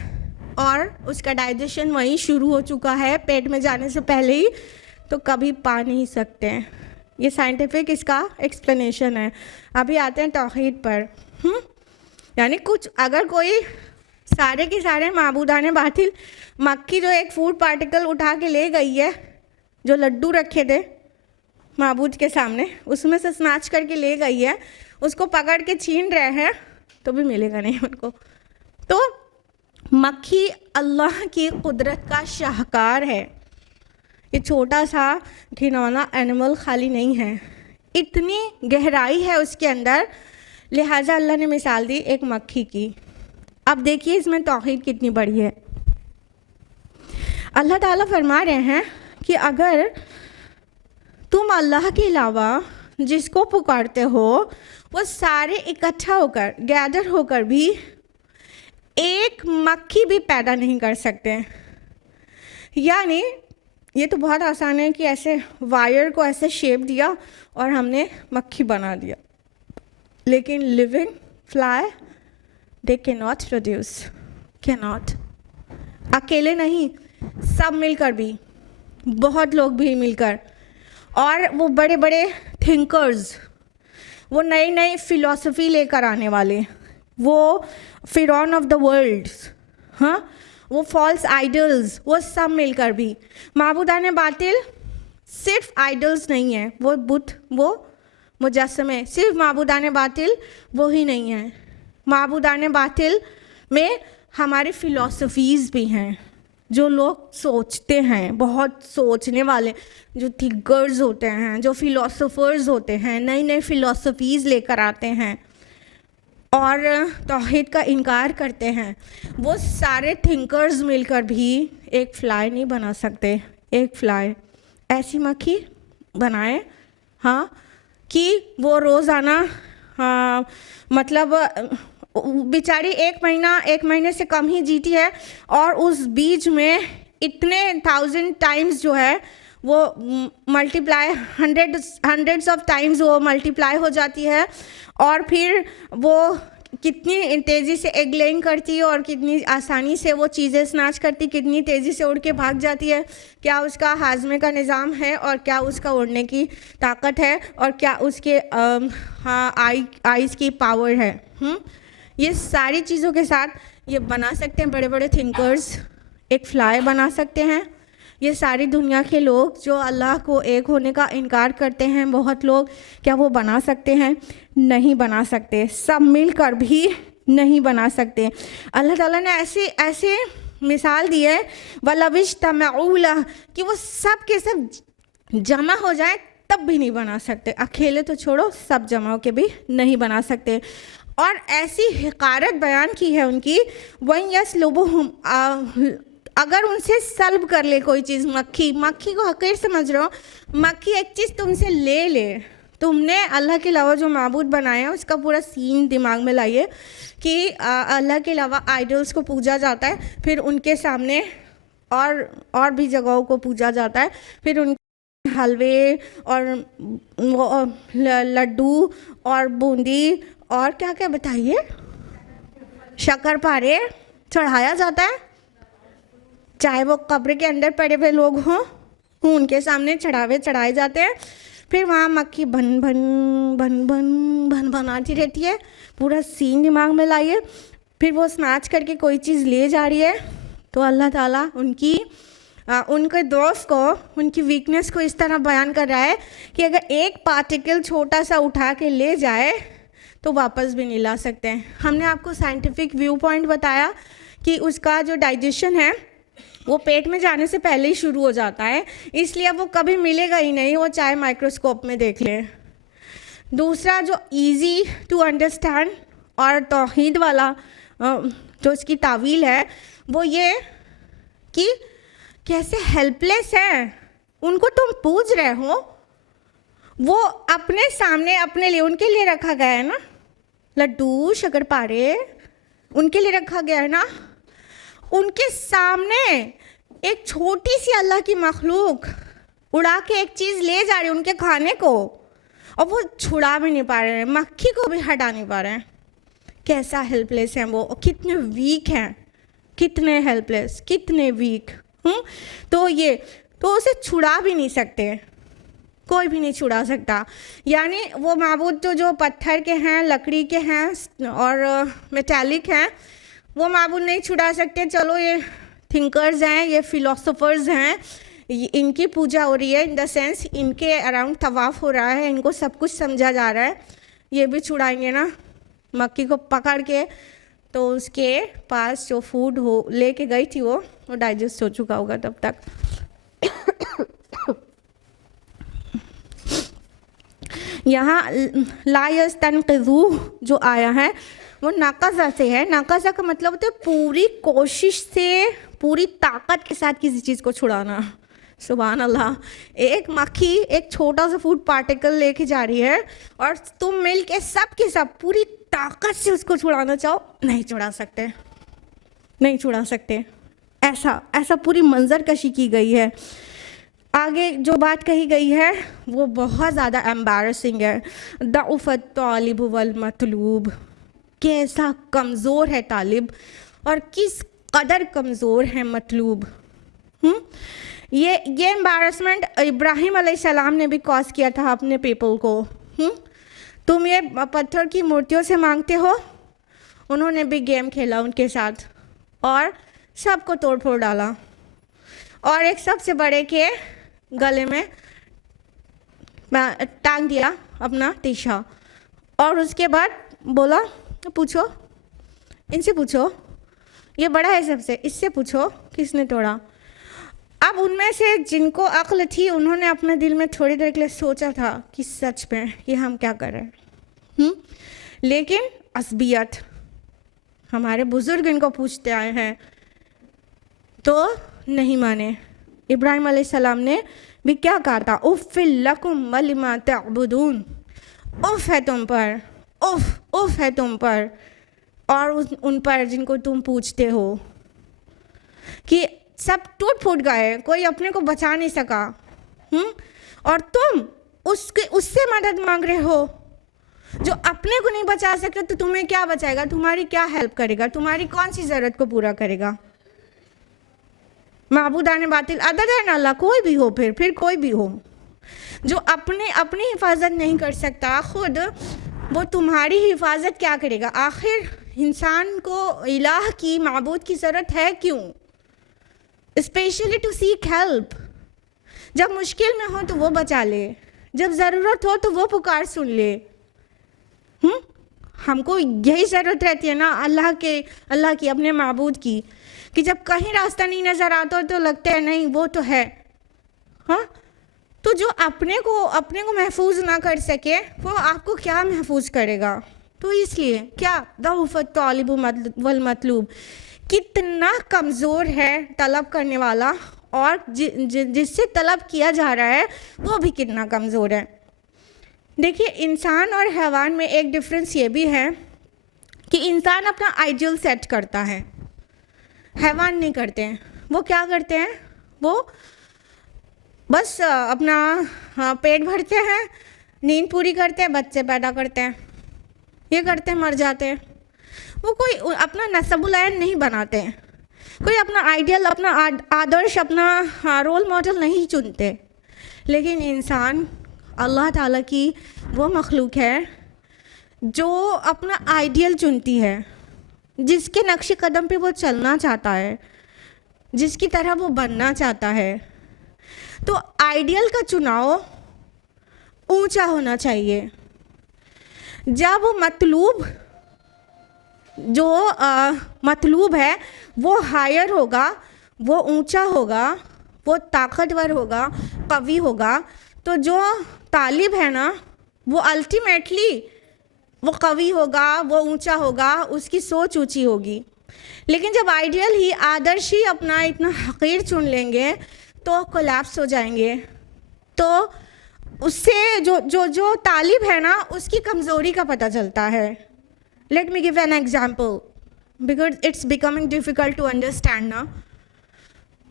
और उसका डाइजेशन वहीं शुरू हो चुका है पेट में जाने से पहले ही, तो कभी पा नहीं सकते हैं। ये साइंटिफिक इसका एक्सप्लेनेशन है। अभी आते हैं तौहीद पर। यानी कुछ अगर कोई सारे के सारे माबूदाने बातिल मक्खी जो एक फूड पार्टिकल उठा के ले गई है, जो लड्डू रखे थे माबूद के सामने उसमें से स्नैच करके ले गई है, उसको पकड़ के छीन रहे हैं तो भी मिलेगा नहीं उनको। तो मक्खी अल्लाह की कुदरत का शाहकार है। ये छोटा सा घिनौना एनिमल खाली नहीं है, इतनी गहराई है उसके अंदर, लिहाजा अल्लाह ने मिसाल दी एक मक्खी की। अब देखिए इसमें तौहीद कितनी बड़ी है। अल्लाह ताला फरमा रहे हैं कि अगर तुम अल्लाह के अलावा जिसको पुकारते हो वो सारे इकट्ठा होकर गैदर होकर भी एक मक्खी भी पैदा नहीं कर सकते। यानी ये तो बहुत आसान है कि ऐसे वायर को ऐसे शेप दिया और हमने मक्खी बना दिया, लेकिन living fly they can not produce, can not. अकेले नहीं, सब मिलकर भी, बहुत लोग भी मिलकर, और वो बड़े बड़े थिंकर्स, वो नई नई फिलॉसफी लेकर आने वाले, वो फिरौन ऑफ द वर्ल्ड, हाँ, वो फॉल्स आइडल्स, वो सब मिलकर भी। माबूदाने बातिल सिर्फ आइडल्स नहीं है, वो बुत, वो मुजस्समे, सिर्फ माबूदाने बातिल वो ही नहीं है। माबूदाने बातिल में हमारी फ़िलॉसफीज़ भी हैं, जो लोग सोचते हैं, बहुत सोचने वाले जो थिंकर्स होते हैं, जो फ़िलॉसफर्स होते हैं, नई नई फ़िलॉसफीज़ लेकर आते हैं और तौहीद का इनकार करते हैं, वो सारे थिंकर्स मिलकर भी एक फ्लाई नहीं बना सकते। एक फ्लाई ऐसी मक्खी बनाए, हाँ, कि वो रोज़ाना, हाँ, मतलब बेचारी एक महीने से कम ही जीती है और उस बीच में इतने 1000 टाइम्स जो है वो मल्टीप्लाई, हंड्रेड्स ऑफ टाइम्स वो मल्टीप्लाई हो जाती है, और फिर वो कितनी तेज़ी से एग लेइंग करती है और कितनी आसानी से वो चीज़ें स्नैच करती, कितनी तेज़ी से उड़ के भाग जाती है, क्या उसका हाजमे का निज़ाम है और क्या उसका उड़ने की ताकत है और क्या उसके हाँ आइज़ की पावर है। ये सारी चीज़ों के साथ ये बना सकते हैं बड़े बड़े थिंकर्स, एक फ्लाई बना सकते हैं। ये सारी दुनिया के लोग जो अल्लाह को एक होने का इनकार करते हैं, बहुत लोग, क्या वो बना सकते हैं? नहीं बना सकते। सब मिलकर भी नहीं बना सकते। अल्लाह ताला ने ऐसे मिसाल दी है, वलविश तमऊला, कि वो सब के सब जमा हो जाए तब भी नहीं बना सकते। अकेले तो छोड़ो, सब जमा के भी नहीं बना सकते। और ऐसी हिकारत बयान की है उनकी, वहीं यसलुबुहुम, अगर उनसे सल्ब कर ले कोई चीज़, मक्खी को हकीर समझ रहे हो, मक्खी एक चीज़ तुमसे ले, तुमने अल्लाह के अलावा जो माबूद बनाया उसका पूरा सीन दिमाग में लाइए कि अल्लाह के अलावा आइडल्स को पूजा जाता है, फिर उनके सामने और भी जगहों को पूजा जाता है, फिर उन हलवे और लड्डू और बूंदी और क्या क्या बताइए, शक्करपारे चढ़ाया जाता है, चाहे वो कब्र के अंदर पड़े हुए लोग हों, उनके सामने चढ़ाए जाते हैं। फिर वहाँ मक्खी भन भन आती रहती है। पूरा सीन दिमाग में लाइए। फिर वो स्नैच करके कोई चीज़ ले जा रही है, तो अल्लाह ताला उनके दोस्त को, उनकी वीकनेस को इस तरह बयान कर रहा है कि अगर एक पार्टिकल छोटा सा उठा के ले जाए तो वापस भी नहीं ला सकते हैं। हमने आपको साइंटिफिक व्यू पॉइंट बताया कि उसका जो डाइजेशन है वो पेट में जाने से पहले ही शुरू हो जाता है, इसलिए वो कभी मिलेगा ही नहीं, वो चाहे माइक्रोस्कोप में देख लें। दूसरा जो इजी टू अंडरस्टैंड और तौहीद वाला जो इसकी तावील है वो ये कि कैसे हेल्पलेस है, उनको तुम पूज रहे हो, वो अपने सामने अपने लिए, उनके लिए रखा गया है ना, लड्डू शक्करपारे उनके लिए रखा गया है ना, उनके सामने एक छोटी सी अल्लाह की मखलूक उड़ा के एक चीज़ ले जा रही है उनके खाने को, और वो छुड़ा भी नहीं पा रहे हैं, मक्खी को भी हटा नहीं पा रहे हैं। कैसा हेल्पलेस हैं वो, कितने वीक हैं, कितने हेल्पलेस, कितने वीक। तो उसे छुड़ा भी नहीं सकते, कोई भी नहीं छुड़ा सकता। यानी वो माबूद तो जो पत्थर के हैं, लकड़ी के हैं और मेटालिक हैं, वो माबूद नहीं छुड़ा सकते। चलो ये थिंकर्स हैं, ये फिलोसोफर्स हैं, इनकी पूजा हो रही है, इन द सेंस इनके अराउंड तवाफ़ हो रहा है, इनको सब कुछ समझा जा रहा है, ये भी छुड़ाएंगे ना। मक्खी को पकड़ के तो उसके पास जो फूड हो लेके गई थी वो डाइजेस्ट हो चुका होगा तब तक। यहाँ ला यस्तनक़िज़ू जो आया है वो नाक़ज़ा से है। नाक़ज़ा का मतलब होता है पूरी कोशिश से, पूरी ताकत के साथ किसी चीज़ को छुड़ाना। सुभान अल्लाह। एक मक्खी एक छोटा सा फूड पार्टिकल लेके जा रही है और तुम मिल के सब के सब पूरी ताकत से उसको छुड़ाना चाहो, नहीं छुड़ा सकते, नहीं छुड़ा सकते। ऐसा पूरी मंजर कशी की गई है। आगे जो बात कही गई है वो बहुत ज़्यादा एम्बैरसिंग है। दउफ़त तालिब वल मतलूब, कैसा कमज़ोर है तालिब और किस कदर कमज़ोर है मतलूब। ये एम्बैरसमेंट इब्राहिम अलैहिस्सलाम ने भी कॉज किया था अपने पीपल को। तुम ये पत्थर की मूर्तियों से मांगते हो, उन्होंने भी गेम खेला उनके साथ और सबको तोड़ फोड़ डाला और एक सबसे बड़े के गले में टांग दिया अपना तीछा और उसके बाद बोला पूछो, इनसे पूछो, ये बड़ा है सबसे, इससे पूछो किसने तोड़ा। अब उनमें से जिनको अक्ल थी उन्होंने अपने दिल में थोड़ी देर के लिए सोचा था कि सच में ये हम क्या कर रहे हैं। लेकिन असबियत, हमारे बुज़ुर्ग इनको पूछते आए हैं तो नहीं माने। इब्राहिम अलैहिस्सलाम ने भी क्या कहा था, उफ़्फ़िल लकुम वलिमा तअबुदून, उफ़ है तुम पर, उफ़ है तुम पर और उन पर जिनको तुम पूछते हो। कि सब टूट फूट गए, कोई अपने को बचा नहीं सका, और तुम उससे मदद मांग रहे हो जो अपने को नहीं बचा सकते, तो तुम्हें क्या बचाएगा, तुम्हारी क्या हेल्प करेगा, तुम्हारी कौन सी ज़रूरत को पूरा करेगा। माबूदान बातिल अदद है ना अल्लाह, कोई भी हो, फिर कोई भी हो जो अपनी हिफाजत नहीं कर सकता खुद, वो तुम्हारी हिफाजत क्या करेगा। आखिर इंसान को इलाह की, माबूद की ज़रूरत है क्यों? Specially to seek help. जब मुश्किल में हो तो वो बचा ले, जब ज़रूरत हो तो वो पुकार सुन ले। हमको यही ज़रूरत रहती है ना अल्लाह की, अपने माबूद की, कि जब कहीं रास्ता नहीं नज़र आता हो तो लगता है नहीं वो तो है। तो जो अपने को महफूज ना कर सके वो आपको क्या महफूज करेगा। तो इसलिए क्या दउफ़त तालिब वल मतलूब, कितना कमज़ोर है तलब करने वाला और जिससे तलब किया जा रहा है वो भी कितना कमज़ोर है। देखिए, इंसान और हैवान में एक डिफरेंस ये भी है कि इंसान अपना आइडियल सेट करता है, हैवान नहीं करते हैं। वो क्या करते हैं, वो बस अपना पेट भरते हैं, नींद पूरी करते हैं, बच्चे पैदा करते हैं, ये करते हैं, मर जाते हैं। वो कोई अपना नस्बुल-आयन नहीं बनाते हैं, कोई अपना आइडियल, अपना आदर्श, अपना रोल मॉडल नहीं चुनते। लेकिन इंसान अल्लाह ताला की वो मखलूक है जो अपना आइडियल चुनती है, जिसके नक्शे कदम पे वो चलना चाहता है, जिसकी तरह वो बनना चाहता है। तो आइडियल का चुनाव ऊंचा होना चाहिए। जब वो मतलूब है वो हायर होगा, वो ऊंचा होगा, वो ताकतवर होगा, कवी होगा, तो जो तालिब है ना वो अल्टीमेटली वो कवी होगा, वो ऊंचा होगा, उसकी सोच ऊंची होगी। लेकिन जब आइडियल ही, आदर्श ही अपना इतना हकीर चुन लेंगे तो कोलैप्स हो जाएंगे। तो उससे जो तालिब है ना उसकी कमज़ोरी का पता चलता है। Let me give an example because it's becoming difficult to understand ना।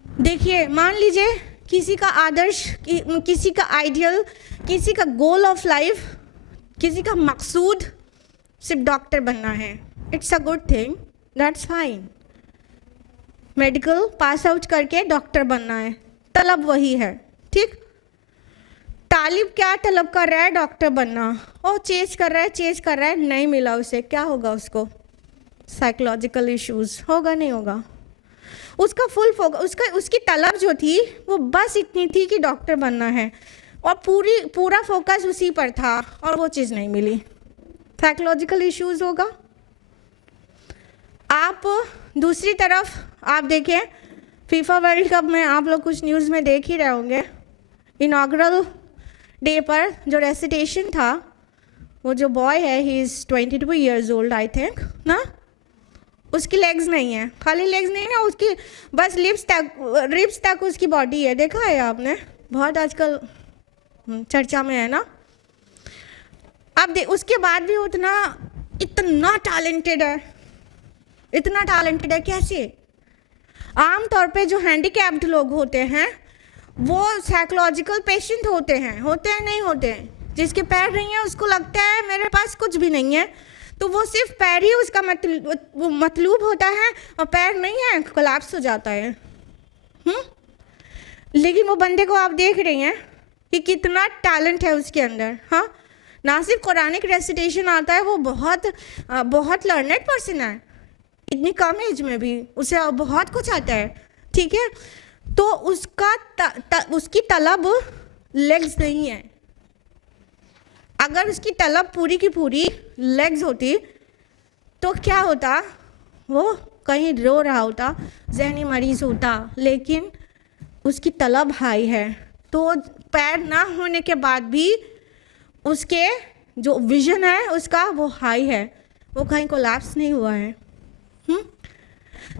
देखिए, मान लीजिए किसी का आदर्श, किसी का आइडियल, किसी का गोल ऑफ लाइफ, किसी का मकसूद सिर्फ डॉक्टर बनना है। It's a good thing, that's fine. Medical pass out करके डॉक्टर बनना है, तलब वही है, ठीक। तालिब क्या तलब कर रहा है? डॉक्टर बनना। और चेज कर रहा है, नहीं मिला उसे, क्या होगा उसको? साइकोलॉजिकल इश्यूज होगा, नहीं होगा? उसका फुल फोकस, उसकी तलब जो थी वो बस इतनी थी कि डॉक्टर बनना है, और पूरा फोकस उसी पर था, और वो चीज़ नहीं मिली। साइकोलॉजिकल इश्यूज होगा। आप दूसरी तरफ आप देखें, फीफा वर्ल्ड कप में आप लोग कुछ न्यूज़ में देख ही रहे होंगे, इनॉग्रल डे पर जो रेसिटेशन था, वो जो बॉय है, he is 22 years old I think ना, उसकी लेग्स नहीं है, खाली लेग्स नहीं है उसकी, बस रिब्स तक उसकी बॉडी है। देखा है आपने? बहुत आजकल चर्चा में है ना। अब उसके बाद भी इतना टैलेंटेड है, इतना टैलेंटेड है। कैसे? आमतौर पे जो हैंडीकैप्ड लोग होते हैं वो साइकोलॉजिकल पेशेंट होते हैं नहीं होते हैं? जिसके पैर नहीं है उसको लगता है मेरे पास कुछ भी नहीं है, तो वो सिर्फ पैर ही उसका मतलूब होता है, और पैर नहीं है कोलैप्स हो जाता है। लेकिन वो बंदे को आप देख रही हैं कि कितना टैलेंट है उसके अंदर। हाँ, ना सिर्फ कुरानिक रेसिटेशन आता है, वो बहुत लर्नेड पर्सन है, इतनी कम एज में भी उसे बहुत कुछ आता है। ठीक है, तो उसकी तलब लेग्स नहीं है। अगर उसकी तलब पूरी की पूरी लेग्स होती तो क्या होता? वो कहीं रो रहा होता, जहनी मरीज होता, लेकिन उसकी तलब हाई है, तो पैर ना होने के बाद भी उसके जो विजन है उसका वो हाई है, वो कहीं कोलैप्स नहीं हुआ है।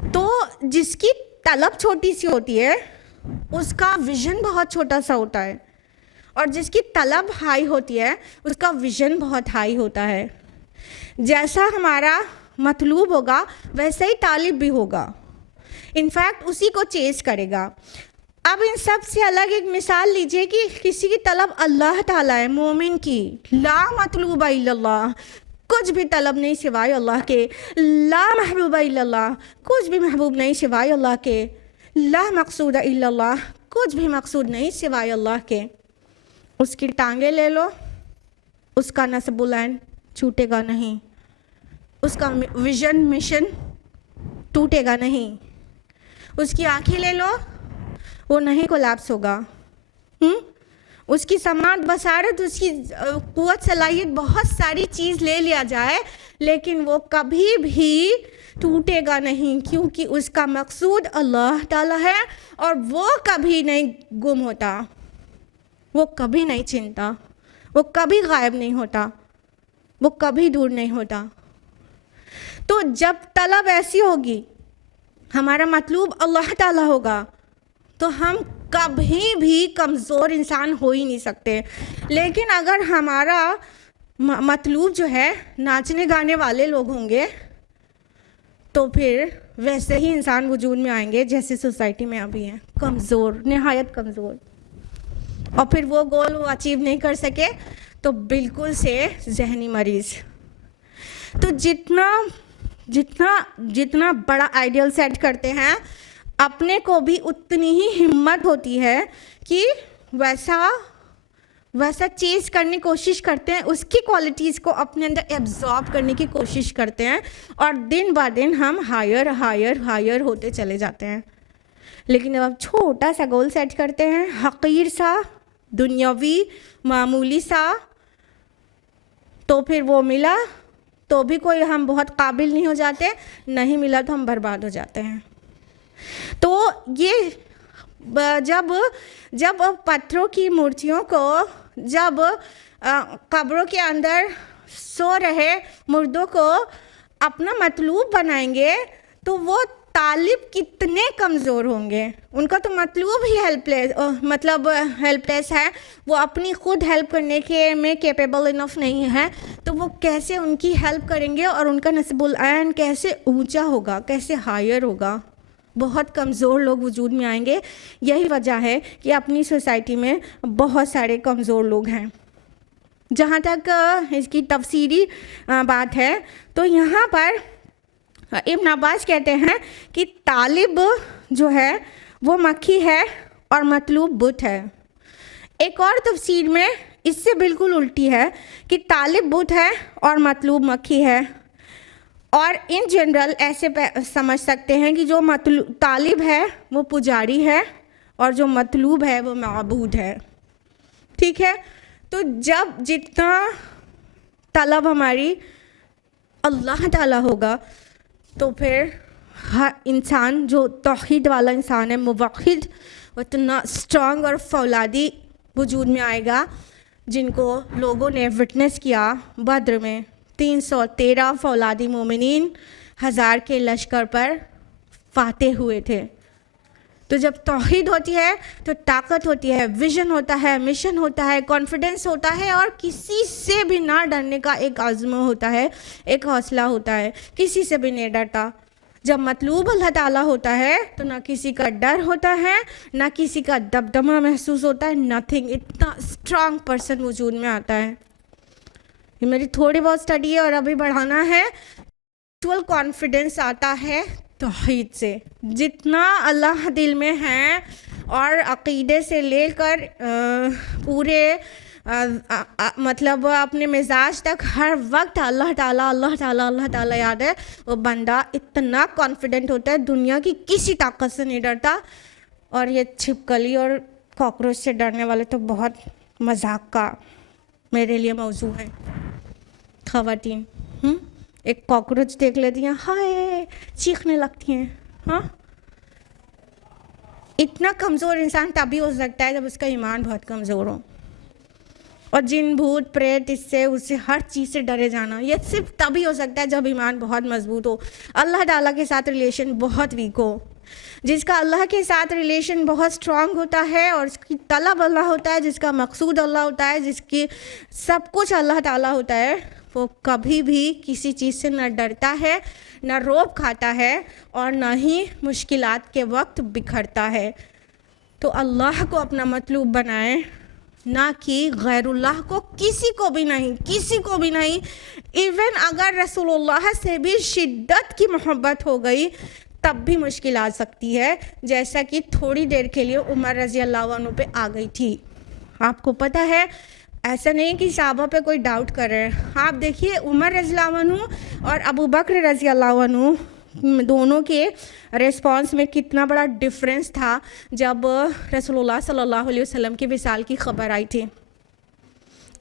तो जिसकी तलब छोटी सी होती है उसका विजन बहुत छोटा सा होता है, और जिसकी तलब हाई होती है उसका विजन बहुत हाई होता है। जैसा हमारा मतलूब होगा वैसा ही तालिब भी होगा, इनफैक्ट उसी को चेज करेगा। अब इन सब से अलग एक मिसाल लीजिए कि किसी की तलब अल्लाह ताला है, मोमिन की, ला मतलूब इल्लल्लाह, कुछ भी तलब नहीं सिवाय अल्लाह के, ला महबूब इल्लल्लाह, कुछ भी महबूब नहीं सिवाय अल्लाह के, ला मकसूद इल्लल्लाह, कुछ भी मकसूद नहीं सिवाय अल्लाह के। उसकी टांगे ले लो, उसका नस्बुलैन छूटेगा नहीं, उसका विजन मिशन टूटेगा नहीं। उसकी आँखें ले लो, वो नहीं कोलैप्स होगा। उसकी समात बसारत, उसकी क़ुव्वत सलाहियत, बहुत सारी चीज़ ले लिया जाए, लेकिन वो कभी भी टूटेगा नहीं, क्योंकि उसका मकसूद अल्लाह ताला है, और वो कभी नहीं गुम होता, वो कभी नहीं छिनता, वो कभी गायब नहीं होता, वो कभी दूर नहीं होता। तो जब तलब ऐसी होगी, हमारा मतलूब अल्लाह ताला होगा, तो हम कभी भी कमज़ोर इंसान हो ही नहीं सकते। लेकिन अगर हमारा मतलूब जो है नाचने गाने वाले लोग होंगे, तो फिर वैसे ही इंसान वजूद में आएंगे जैसे सोसाइटी में अभी हैं, कमज़ोर, निहायत कमज़ोर। और फिर वो गोल वो अचीव नहीं कर सके तो बिल्कुल से जहनी मरीज़। तो जितना बड़ा आइडियल सेट करते हैं, अपने को भी उतनी ही हिम्मत होती है कि वैसा चेज करने की कोशिश करते हैं, उसकी क्वालिटीज़ को अपने अंदर एब्जॉर्ब करने की कोशिश करते हैं, और दिन ब दिन हम हायर होते चले जाते हैं। लेकिन जब आप छोटा सा गोल सेट करते हैं, हकीर सा, दुनियावी, मामूली सा, तो फिर वो मिला तो भी कोई हम बहुत काबिल नहीं हो जाते, नहीं मिला तो हम बर्बाद हो जाते हैं। तो ये जब पत्थरों की मूर्तियों को जब कब्रों के अंदर सो रहे मुर्दों को अपना मतलूब बनाएंगे, तो वो तालिब कितने कमज़ोर होंगे। उनका तो मतलूब ही हेल्पलेस है, वो अपनी खुद हेल्प करने के में कैपेबल इनफ नहीं है, तो वो कैसे उनकी हेल्प करेंगे, और उनका नस्बुल ऐन कैसे ऊंचा होगा, कैसे हायर होगा। बहुत कमज़ोर लोग वजूद में आएंगे। यही वजह है कि अपनी सोसाइटी में बहुत सारे कमज़ोर लोग हैं। जहाँ तक इसकी तफसीरी बात है, तो यहाँ पर इब्न अब्बास कहते हैं कि तालिब जो है वो मक्खी है और मतलूब बुत है। एक और तफसीर में इससे बिल्कुल उल्टी है कि तालिब बुत है और मतलूब मक्खी है। और इन जनरल ऐसे समझ सकते हैं कि जो तालिब है वो पुजारी है और जो मतलूब है वो माबूद है। ठीक है, तो जब जितना तलब हमारी अल्लाह ताला होगा तो फिर हर इंसान जो तौहीद वाला इंसान है, मुवक्हिद, उतना स्ट्रांग और फौलादी वजूद में आएगा, जिनको लोगों ने विटनेस किया बद्र में 313 फौलादी मोमिनीन 1000 के लश्कर पर फाते हुए थे। तो जब तौहीद होती है तो ताकत होती है, विजन होता है, मिशन होता है, कॉन्फिडेंस होता है और किसी से भी ना डरने का एक आज़म होता है, एक हौसला होता है, किसी से भी नहीं डरता। जब मतलूब अल्लाह ताला होता है तो ना किसी का डर होता है, ना किसी का दबदमा महसूस होता है, नथिंग। इतना स्ट्रांग पर्सन वजूद में आता है। ये मेरी थोड़ी बहुत स्टडी है और अभी बढ़ाना है। एक्चुअल कॉन्फिडेंस आता है तौहीद से। जितना अल्लाह दिल में है और अक़ीदे से लेकर पूरे मतलब अपने मिजाज तक हर वक्त अल्लाह ताला अल्लाह ताला अल्लाह ताला याद है, वो बंदा इतना कॉन्फिडेंट होता है, दुनिया की किसी ताकत से नहीं डरता। और ये छिपकली और कॉकरोच से डरने वाले तो बहुत मजाक का मेरे लिए मौजू है। ख़वातीन एक कॉकरोच देख लेती हैं, हाय चीखने लगती हैं। हाँ, इतना कमज़ोर इंसान तभी हो सकता है जब उसका ईमान बहुत कमज़ोर हो। और जिन भूत प्रेत इससे उससे हर चीज़ से डरे जाना, ये सिर्फ तभी हो सकता है जब ईमान बहुत मजबूत हो, अल्लाह ताला के साथ रिलेशन बहुत वीक हो। जिसका अल्लाह के साथ रिलेशन बहुत स्ट्रांग होता है और उसकी तलब अल्लाह होता है, जिसका मकसूद अल्लाह होता है, जिसकी सब कुछ अल्लाह ताला होता है, वो कभी भी किसी चीज़ से न डरता है, न रोब खाता है और न ही मुश्किलात के वक्त बिखरता है। तो अल्लाह को अपना मतलूब बनाएं, ना कि गैरुल्लाह को, किसी को भी नहीं, किसी को भी नहीं। इवन अगर रसूलुल्लाह से भी शिद्दत की मोहब्बत हो गई तब भी मुश्किल आ सकती है, जैसा कि थोड़ी देर के लिए उमर रज़ी अल्लाह अन्हु पे आ गई थी। आपको पता है, ऐसा नहीं कि सहाबा पे कोई डाउट कर रहे हैं। आप देखिए उमर रज़ी अल्लाह अन्हु और अबू बकर रज़ी अल्लाह अन्हु दोनों के रिस्पांस में कितना बड़ा डिफरेंस था जब रसूलुल्लाह सल्लल्लाहु अलैहि वसल्लम की विसाल की खबर आई थी।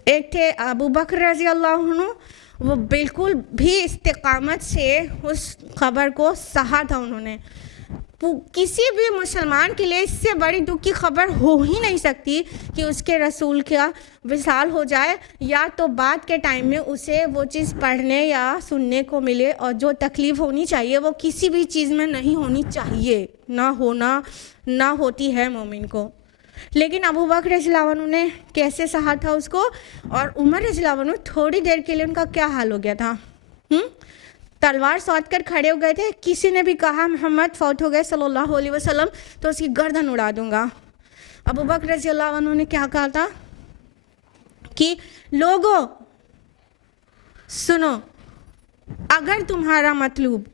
एक थे अबू बकर रज़ी अल्लाह अन्हु, वो बिल्कुल भी इस्तिकामत से उस खबर को सहा था उन्होंने। किसी भी मुसलमान के लिए इससे बड़ी दुख की खबर हो ही नहीं सकती कि उसके रसूल का विसाल हो जाए, या तो बाद के टाइम में उसे वो चीज़ पढ़ने या सुनने को मिले, और जो तकलीफ़ होनी चाहिए वो किसी भी चीज़ में नहीं होनी चाहिए, ना होती है मोमिन को। लेकिन अबू बकर रज़ियल्लाहु अन्हु ने कैसे सहा था उसको, और उमर रज़ियल्लाहु अन्हु थोड़ी देर के लिए उनका क्या हाल हो गया था। तलवार सौंध कर खड़े हो गए थे। किसी ने भी कहा मोहम्मद फौत हो गए सल्लल्लाहु अलैहि वसल्लम तो उसकी गर्दन उड़ा दूंगा। अबू बकर रज़ियल्लाहु अन्हु ने क्या कहा था कि लोगों सुनो, अगर तुम्हारा मतलूब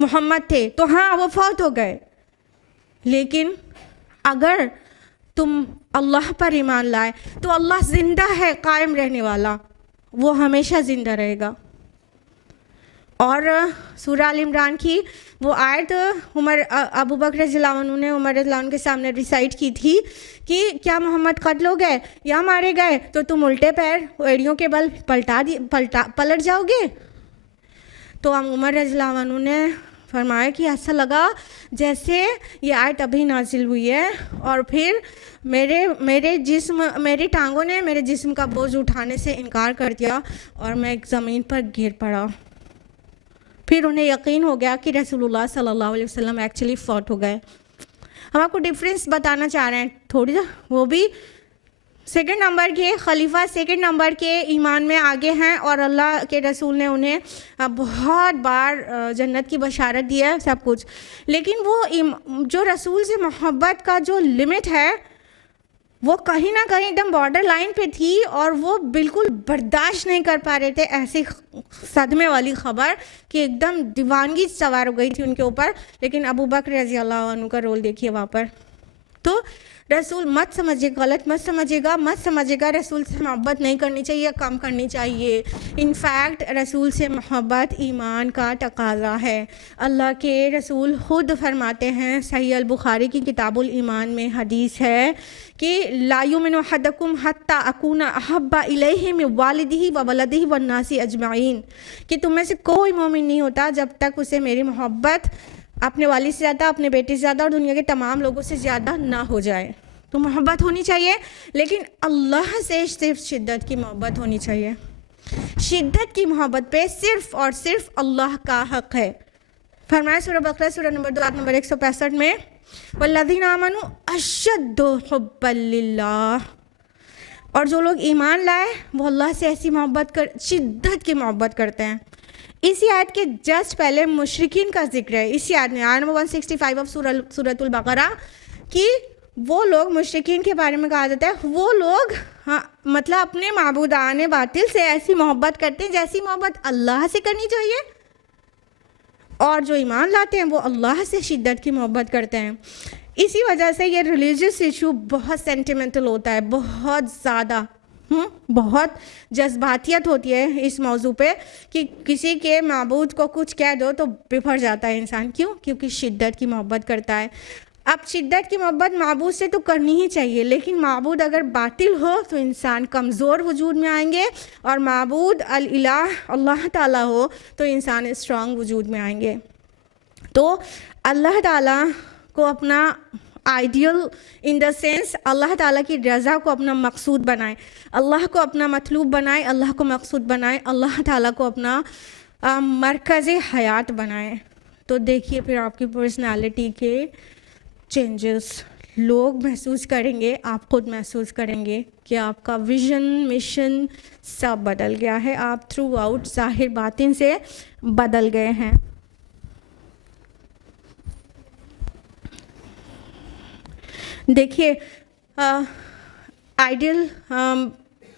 मोहम्मद थे तो हाँ वो फौत हो गए, लेकिन अगर तुम अल्लाह पर ईमान लाए तो अल्लाह ज़िंदा है, कायम रहने वाला, वो हमेशा ज़िंदा रहेगा। और सूरह अल इमरान की वो आयत अबू बकर रज़ियल्लाहु अन्हु ने उमर रज़ियल्लाहु अन्हु के सामने रिसाइट की थी कि क्या मोहम्मद कत्ल हो गए या मारे गए तो तुम उल्टे पैर एड़ियों के बल पलट जाओगे। तो उमर रज़ियल्लाहु अन्हु ने फरमाया कि ऐसा लगा जैसे ये आयत अभी नाजिल हुई है, और फिर मेरी टांगों ने मेरे जिस्म का बोझ उठाने से इनकार कर दिया और मैं एक ज़मीन पर गिर पड़ा। फिर उन्हें यकीन हो गया कि रसूलुल्लाह सल्लल्लाहु अलैहि वसल्लम एक्चुअली फौत हो गए। हम आपको डिफरेंस बताना चाह रहे हैं थोड़ी, वो भी सेकंड नंबर के खलीफा, सेकंड नंबर के ईमान में आगे हैं, और अल्लाह के रसूल ने उन्हें बहुत बार जन्नत की बशारत दी है, सब कुछ। लेकिन वो जो रसूल से मोहब्बत का जो लिमिट है वो कहीं ना कहीं एकदम बॉर्डर लाइन पे थी, और वो बिल्कुल बर्दाश्त नहीं कर पा रहे थे ऐसी सदमे वाली ख़बर कि एकदम दीवानगी सवार हो गई थी उनके ऊपर। लेकिन अबू बकर रज़ी अल्लाह अन्हु का रोल देखिए वहाँ पर, तो रसूल मत समझिए, गलत मत समझिएगा रसूल से मोहब्बत नहीं करनी चाहिए या कम करनी चाहिए। इनफैक्ट रसूल से मोहब्बत ईमान का तकाज़ा है। अल्लाह के रसूल ख़ुद फरमाते हैं, सही अल बुखारी की किताबुल ईमान में हदीस है कि ला युमिनु अहदकुम हत्ता अकूना अहब्बा इलैहि मिन वालिदिही व वलदिही वन्नासी अजमाइन, कि तुम में से कोई मोमिन नहीं होता जब तक उसे मेरी मोहब्बत अपने वालिद से ज़्यादा, अपने बेटे से ज़्यादा और दुनिया के तमाम लोगों से ज़्यादा ना हो जाए। तो मोहब्बत होनी चाहिए, लेकिन अल्लाह से सिर्फ शिद्दत की मोहब्बत होनी चाहिए। शिद्दत की मोहब्बत पे सिर्फ़ और सिर्फ अल्लाह का हक़ है। फरमाया सूरह बकरा सूरह नंबर 2 आयत नंबर 165 में, वल्लज़ीना आमनू अशद्दु हुब्बन लिल्लाह, और जो लोग ईमान लाए वो अल्लाह से ऐसी मोहब्बत कर, शिद्दत की मोहब्बत करते हैं। इसी आयत के जस्ट पहले मुशरिकीन का जिक्र है। इसी आयत में आयत नंबर 165 ऑफ सूरतुल बकरा कि वो लोग, मुशरिकीन के बारे में कहा जाता है, वो लोग मतलब अपने माबूदाने बातिल से ऐसी मोहब्बत करते हैं जैसी मोहब्बत अल्लाह से करनी चाहिए, और जो ईमान लाते हैं वो अल्लाह से शिद्दत की मोहब्बत करते हैं। इसी वजह से ये रिलीजियस इशू बहुत सेंटिमेंटल होता है, बहुत ज़्यादा बहुत जज्बातियत होती है इस मौजू पे कि किसी के माबूद को कुछ कह दो तो बिफर जाता है इंसान। क्यों? क्योंकि शिद्दत की मोहब्बत करता है। अब शिद्दत की मोहब्बत माबूद से तो करनी ही चाहिए, लेकिन माबूद अगर बातिल हो तो इंसान कमज़ोर वजूद में आएंगे, और माबूद अल-इलाह अल्लाह ताला हो तो इंसान स्ट्रॉन्ग वजूद में आएंगे। तो अल्लाह ताला को अपना आइडियल इन द सेंस अल्लाह ताला की रज़ा को अपना मकसूद बनाए, अल्लाह को अपना मतलूब बनाए, अल्लाह को मकसूद बनाए, अल्लाह ताला को अपना मरकज़ हयात बनाए। तो देखिए फिर आपकी पर्सनालिटी के चेंजेस लोग महसूस करेंगे, आप खुद महसूस करेंगे कि आपका विज़न, मिशन सब बदल गया है। आप थ्रू आउट ज़ाहिर बातिन से बदल गए हैं। देखिए आइडियल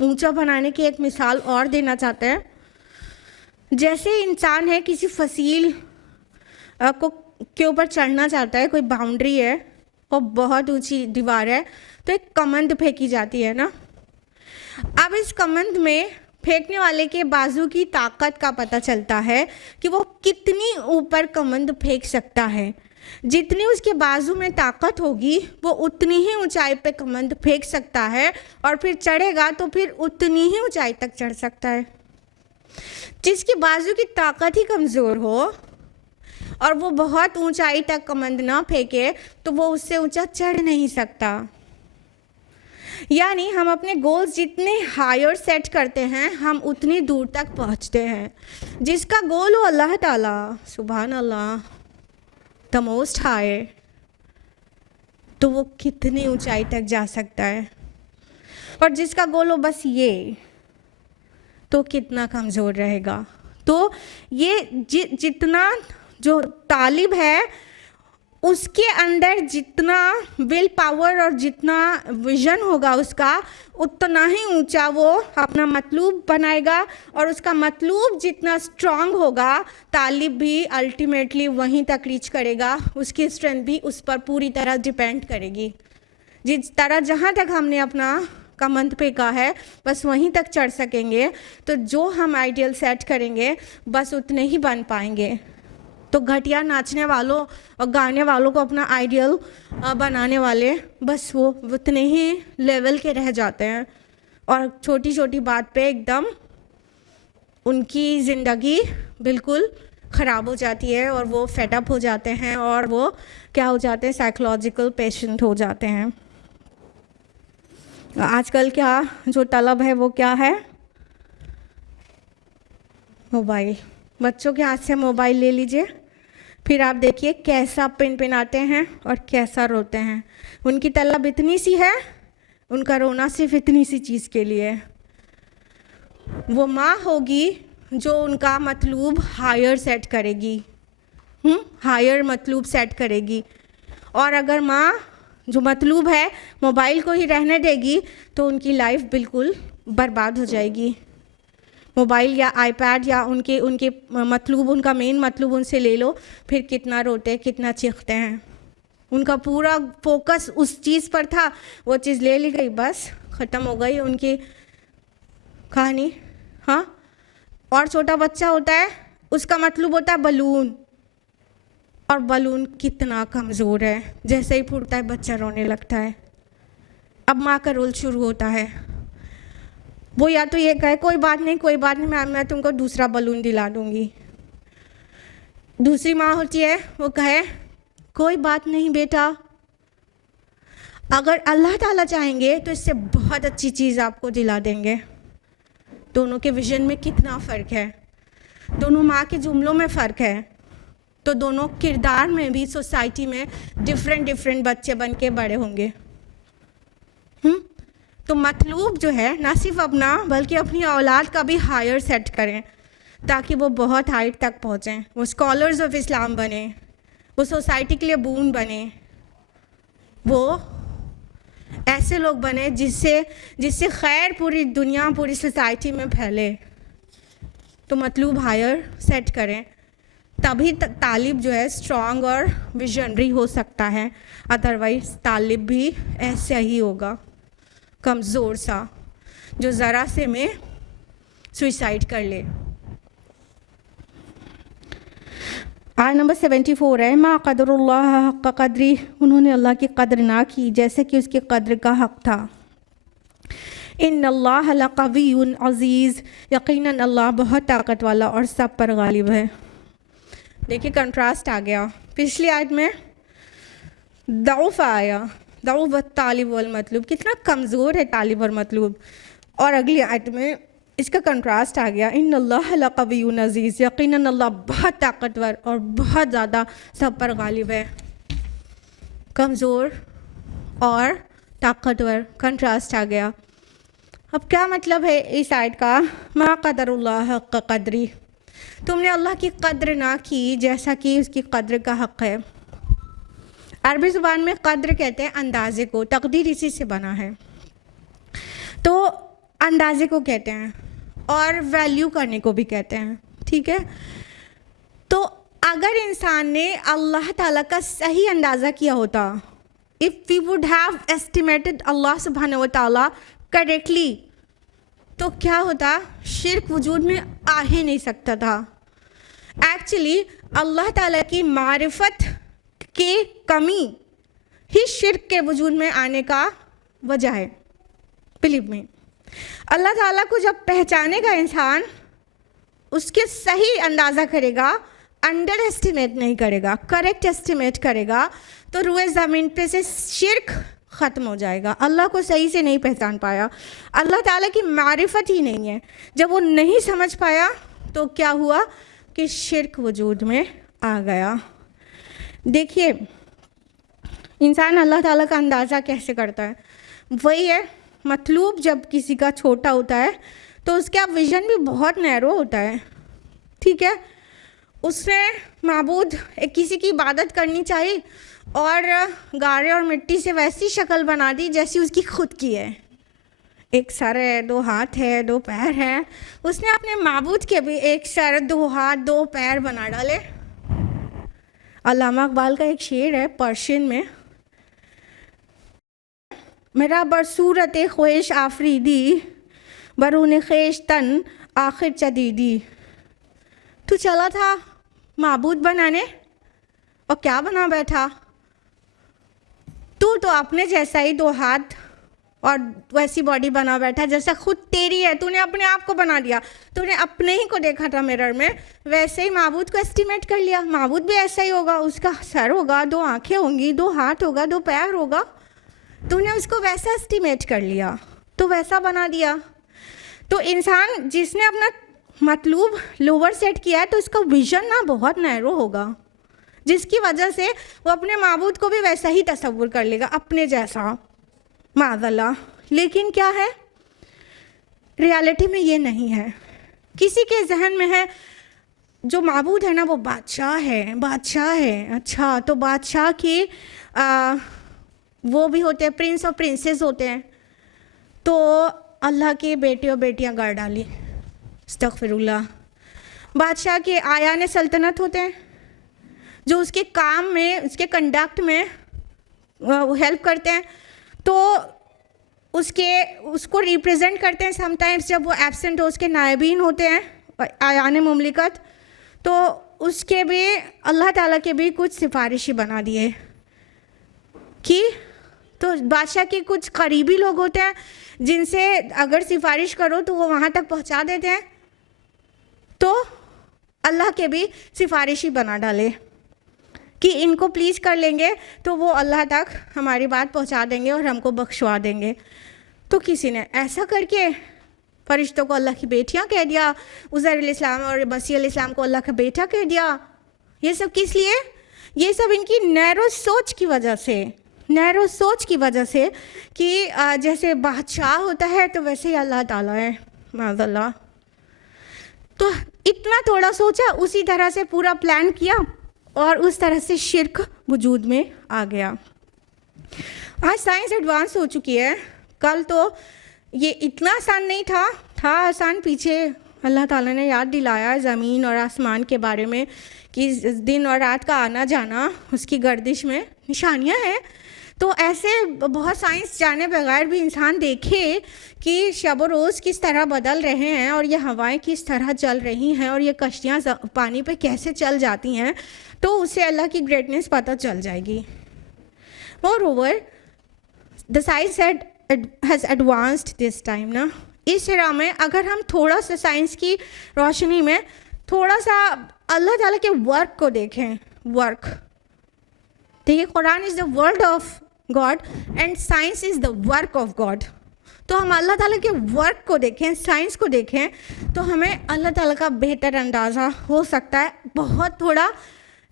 ऊंचा बनाने की एक मिसाल और देना चाहते हैं। जैसे इंसान है, किसी फसील को के ऊपर चढ़ना चाहता है, कोई बाउंड्री है और बहुत ऊंची दीवार है, तो एक कमंद फेंकी जाती है ना। अब इस कमंद में फेंकने वाले के बाजू की ताकत का पता चलता है कि वो कितनी ऊपर कमंद फेंक सकता है। जितनी उसके बाजू में ताकत होगी वो उतनी ही ऊंचाई पे कमंद फेंक सकता है, और फिर चढ़ेगा तो फिर उतनी ही ऊंचाई तक चढ़ सकता है। जिसकी बाजू की ताकत ही कमज़ोर हो और वो बहुत ऊंचाई तक कमंद ना फेंके तो वो उससे ऊंचा चढ़ नहीं सकता। यानी हम अपने गोल्स जितने हायर सेट करते हैं हम उतनी दूर तक पहुंचते हैं। जिसका गोल हो अल्लाह ताला, सुभान अल्लाह, द मोस्ट हाई, तो वो कितनी ऊंचाई तक जा सकता है। और जिसका गोल हो बस ये, तो कितना कमज़ोर रहेगा। तो ये जितना जो तालिब है उसके अंदर जितना विल पावर और जितना विज़न होगा उसका, उतना ही ऊंचा वो अपना मतलूब बनाएगा, और उसका मतलूब जितना स्ट्रांग होगा तालिब भी अल्टीमेटली वहीं तक रीच करेगा। उसकी स्ट्रेंथ भी उस पर पूरी तरह डिपेंड करेगी। जिस तरह जहाँ तक हमने अपना कमंद फेंका है बस वहीं तक चढ़ सकेंगे। तो जो हम आइडियल सेट करेंगे बस उतने ही बन पाएंगे। तो घटिया नाचने वालों और गाने वालों को अपना आइडियल बनाने वाले बस वो उतने ही लेवल के रह जाते हैं, और छोटी छोटी बात पे एकदम उनकी ज़िंदगी बिल्कुल ख़राब हो जाती है और वो फेडअप हो जाते हैं, और वो क्या हो जाते हैं, साइकोलॉजिकल पेशेंट हो जाते हैं। आजकल क्या जो तलब है वो क्या है, मोबाइल। बच्चों के हाथ से मोबाइल ले लीजिए, फिर आप देखिए कैसा पिनपिनाते हैं और कैसा रोते हैं। उनकी तलब इतनी सी है, उनका रोना सिर्फ इतनी सी चीज़ के लिए। वो माँ होगी जो उनका मतलूब हायर सेट करेगी, हायर मतलूब सेट करेगी। और अगर माँ जो मतलूब है मोबाइल को ही रहने देगी तो उनकी लाइफ बिल्कुल बर्बाद हो जाएगी। मोबाइल या आईपैड या उनके मतलूब, उनका मेन मतलूब उनसे ले लो, फिर कितना रोते कितना चीखते हैं। उनका पूरा फोकस उस चीज़ पर था, वो चीज़ ले ली गई, बस ख़त्म हो गई उनकी कहानी। हाँ, और छोटा बच्चा होता है, उसका मतलब होता है बलून, और बलून कितना कमज़ोर है, जैसे ही फूटता है बच्चा रोने लगता है। अब माँ का रोल शुरू होता है, वो या तो ये कहे कोई बात नहीं कोई बात नहीं, मैं तुमको दूसरा बलून दिला दूँगी। दूसरी माँ होती है, वो कहे कोई बात नहीं बेटा, अगर अल्लाह ताला चाहेंगे तो इससे बहुत अच्छी चीज़ आपको दिला देंगे। दोनों के विजन में कितना फ़र्क है, दोनों माँ के जुमलों में फ़र्क है, तो दोनों किरदार में भी सोसाइटी में डिफरेंट बच्चे बन के बड़े होंगे। तो मतलूब जो है ना सिर्फ अपना बल्कि अपनी औलाद का भी हायर सेट करें, ताकि वो बहुत हाइट तक पहुँचें, वो स्कॉलर्स ऑफ इस्लाम बने, वो सोसाइटी के लिए बून बने, वो ऐसे लोग बने जिससे खैर पूरी दुनिया पूरी सोसाइटी में फैले। तो मतलूब हायर सेट करें, तभी तालिब जो है स्ट्रॉन्ग और विजनरी हो सकता है, अदरवाइज तालिब भी ऐसा ही होगा, कमज़ोर सा, जो ज़रा से में सुइसाइड कर ले। आयत नंबर 74 है, मा क़दरुल्लाह हक़्क़ क़द्री, उन्होंने अल्लाह की कद्र ना की जैसे कि उसकी कद्र का हक़ था। इन्नल्लाह लक़वियुन अज़ीज़, यकीनन अल्लाह बहुत ताकत वाला और सब पर गालिब है। देखिए कंट्रास्ट आ गया, पिछली आयत में दऊफ़ आया, दऊफ़ तालिब वल मतलूब, कितना कमज़ोर है तालिब और मतलूब, और अगली आयत में इसका कंट्रास्ट आ गया, इन्नल्लाह लक़वियुन अज़ीज़, यकीनन अल्लाह बहुत ताकतवर और बहुत ज़्यादा सब पर गालिब है। कमज़ोर और ताकतवर, कंट्रास्ट आ गया। अब क्या मतलब है इस आयत का, मा क़दरुल्लाह हक़्क़ क़द्री, तुमने अल्लाह की कद्र ना की जैसा कि उसकी कद्र का हक़ है। अरबी ज़ुबान में कद्र कहते हैं अंदाज़े को, तकदीर इसी से बना है, तो अंदाज़े को कहते हैं और वैल्यू करने को भी कहते हैं, ठीक है। तो अगर इंसान ने अल्लाह ताला का सही अंदाज़ा किया होता, if we would have estimated अल्लाह सुब्हानहू व तआला करेक्टली, तो क्या होता, शिर्क वजूद में आ ही नहीं सकता था। एक्चुअली अल्लाह ताला की मारिफत की कमी ही शिर्क के वजूद में आने का वजह है। बिलीव मी, अल्लाह ताला को जब पहचानेगा इंसान, उसके सही अंदाज़ा करेगा, अंडर एस्टिमेट नहीं करेगा, करेक्ट एस्टिमेट करेगा, तो रूए ज़मीन पे से शिर्क ख़त्म हो जाएगा। अल्लाह को सही से नहीं पहचान पाया, अल्लाह ताला की मारिफत ही नहीं है, जब वो नहीं समझ पाया तो क्या हुआ कि शिर्क वजूद में आ गया। देखिए इंसान अल्लाह ताला का अंदाज़ा कैसे करता है, वही है मतलूब जब किसी का छोटा होता है तो उसका विज़न भी बहुत नैरो होता है, ठीक है। उसने माबूद किसी की इबादत करनी चाहिए और गारे और मिट्टी से वैसी शक्ल बना दी जैसी उसकी खुद की है, एक सर है, दो हाथ है, दो पैर हैं, उसने अपने माबूद के भी एक सर, दो हाथ, दो पैर बना डाले। अल्लामा इकबाल का एक शेर है पर्शियन में, मेरा बरसूरत ख्वेश आफरीदी बरून ख्वेश तन आखिर चदीदी। तू चला था माबूद बनाने और क्या बना बैठा, तू तो अपने जैसा ही दो हाथ और वैसी बॉडी बना बैठा जैसा खुद तेरी है, तूने अपने आप को बना दिया, तूने अपने ही को देखा था मिरर में, वैसे ही माबूद को एस्टिमेट कर लिया, माबूद भी ऐसा ही होगा, उसका सर होगा, दो आंखें होंगी, दो हाथ होगा, दो पैर होगा, तूने उसको वैसा एस्टिमेट कर लिया, तो वैसा बना दिया। तो इंसान जिसने अपना मतलूब लोअर सेट किया है तो उसका विज़न ना बहुत नैरो होगा, जिसकी वजह से वो अपने माबूद को भी वैसा ही तसव्वुर कर लेगा, अपने जैसा, माज़अल्लाह। लेकिन क्या है, रियलिटी में ये नहीं है। किसी के जहन में है जो माबूद है ना वो बादशाह है, बादशाह है, अच्छा तो बादशाह की वो भी होते हैं, प्रिंस और प्रिंसेस होते हैं, तो अल्लाह के बेटे और बेटियां गाड़ डाली, अस्तगफिरुल्लाह। बादशाह के आयाने सल्तनत होते हैं जो उसके काम में, उसके कंडक्ट में हेल्प करते हैं, तो उसको रिप्रेजेंट करते हैं समटाइम्स जब वो एब्सेंट हो, उसके नायबीन होते हैं आयान मुमलिकत, तो उसके भी अल्लाह ताला के भी कुछ सिफारिशी बना दिए कि तो बादशाह के कुछ करीबी लोग होते हैं जिनसे अगर सिफारिश करो तो वो वहाँ तक पहुँचा देते हैं, तो अल्लाह के भी सिफारिशी बना डाले कि इनको प्लीज़ कर लेंगे तो वो अल्लाह तक हमारी बात पहुँचा देंगे और हमको बख्शवा देंगे। तो किसी ने ऐसा करके फरिश्तों को अल्लाह की बेटियां कह दिया, उज़ैर अलैहिस्सलाम और मसीह अलैहिस्सलाम को अल्लाह का बेटा कह दिया। ये सब किस लिए? ये सब इनकी नैरो सोच की वजह से, नैरो सोच की वजह से कि जैसे बादशाह होता है तो वैसे ही अल्लाह ताला है, माज़अल्लाह। तो इतना थोड़ा सोचा, उसी तरह से पूरा प्लान किया और उस तरह से शिर्क वजूद में आ गया। आज साइंस एडवांस हो चुकी है, कल तो ये इतना आसान नहीं था आसान। पीछे अल्लाह ताला ने याद दिलाया ज़मीन और आसमान के बारे में कि दिन और रात का आना जाना, उसकी गर्दिश में निशानियां हैं। तो ऐसे बहुत साइंस जाने बगैर भी इंसान देखे कि शब रोज़ किस तरह बदल रहे हैं और ये हवाएं किस तरह चल रही हैं और ये कश्तियाँ पानी पे कैसे चल जाती हैं, तो उससे अल्लाह की ग्रेटनेस पता चल जाएगी। Moreover the science has advanced this time ना। इस तरह में अगर हम थोड़ा सा साइंस की रोशनी में थोड़ा सा अल्लाह ताला के वर्क को देखें, वर्क देखिए, Quran is the word of God and science is the work of God. तो हम अल्लाह ताला के वर्क को देखें, साइंस को देखें, तो हमें अल्लाह ताला का बेहतर अंदाज़ा हो सकता है। बहुत थोड़ा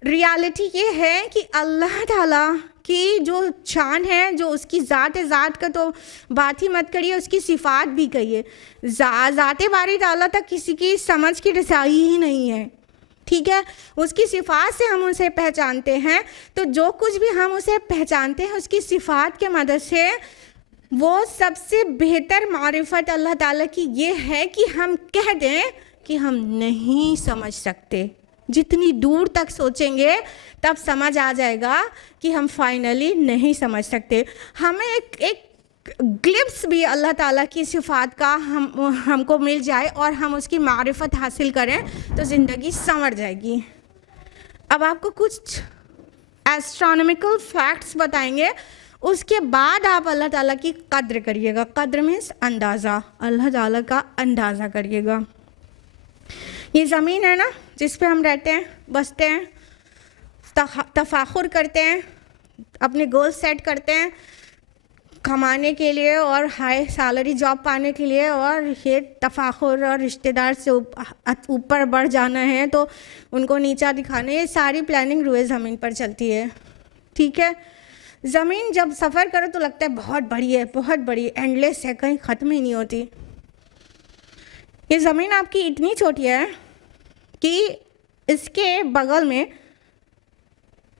रियलिटी ये है कि अल्लाह ताला की जो शान है, जो उसकी ज़ात का तो बात ही मत करिए, उसकी सिफ़ात भी कहिए, ज़ात बारी ताला तक किसी की समझ की रसाई ही नहीं है, ठीक है। उसकी सिफ़ात से हम उसे पहचानते हैं, तो जो कुछ भी हम उसे पहचानते हैं उसकी सिफ़ात के मदद से, वो सबसे बेहतर मारिफत अल्लाह ताला की ये है कि हम कह दें कि हम नहीं समझ सकते। जितनी दूर तक सोचेंगे तब समझ आ जाएगा कि हम फाइनली नहीं समझ सकते। हमें एक ग्लिप्स भी अल्लाह ताला की सिफ़ात का हमको मिल जाए और हम उसकी मारिफत हासिल करें तो ज़िंदगी संवर जाएगी। अब आपको कुछ एस्ट्रोनॉमिकल फैक्ट्स बताएंगे, उसके बाद आप अल्लाह ताला की कद्र करिएगा। कद्र मीन्स अंदाज़ा, अल्लाह ताला का अंदाज़ा करिएगा। ये ज़मीन है ना जिस पे हम रहते हैं, बसते हैं, तफाखुर करते हैं, अपने गोल सेट करते हैं कमाने के लिए और हाई सैलरी जॉब पाने के लिए, और ये तफाखुर और रिश्तेदार से ऊपर बढ़ जाना है तो उनको नीचा दिखाना, ये सारी प्लानिंग रुए ज़मीन पर चलती है, ठीक है। ज़मीन जब सफ़र करो तो लगता है बहुत बड़ी है, बहुत बड़ी, एंडलेस है, कहीं ख़त्म ही नहीं होती। ये ज़मीन आपकी इतनी छोटी है कि इसके बगल में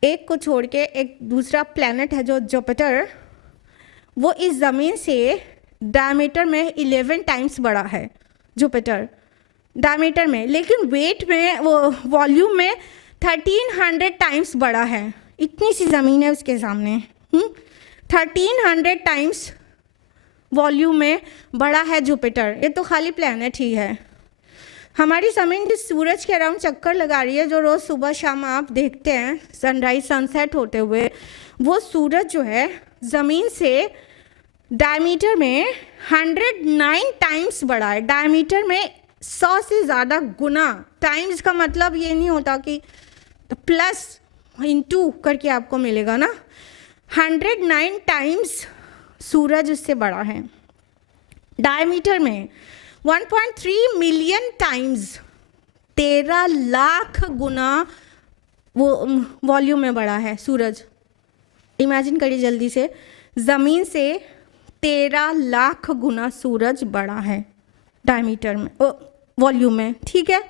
एक को छोड़ के एक दूसरा प्लैनेट है जो जुपिटर, वो इस ज़मीन से डायमीटर में 11 टाइम्स बड़ा है, जुपिटर डायमीटर में, लेकिन वेट में, वो वॉल्यूम में 1300 टाइम्स बड़ा है। इतनी सी ज़मीन है उसके सामने, 1300 टाइम्स वॉल्यूम में बड़ा है जुपिटर। ये तो खाली प्लैनेट ही है। हमारी ज़मीन जिस सूरज के अराउंड चक्कर लगा रही है, जो रोज़ सुबह शाम आप देखते हैं सनराइज सनसेट होते हुए, वो सूरज जो है ज़मीन से डायमीटर में 109 टाइम्स बड़ा है। डायमीटर में 100 से ज़्यादा गुना। टाइम्स का मतलब ये नहीं होता कि प्लस इंटू करके आपको मिलेगा ना, 109 टाइम्स सूरज उससे बड़ा है। डायमीटर में 1.3 मिलियन टाइम्स, 13 लाख गुना वो वॉल्यूम में बड़ा है सूरज। इमेजिन करिए जल्दी से, ज़मीन से 13 लाख गुना सूरज बड़ा है डायमीटर में, वॉल्यूम में, ठीक है।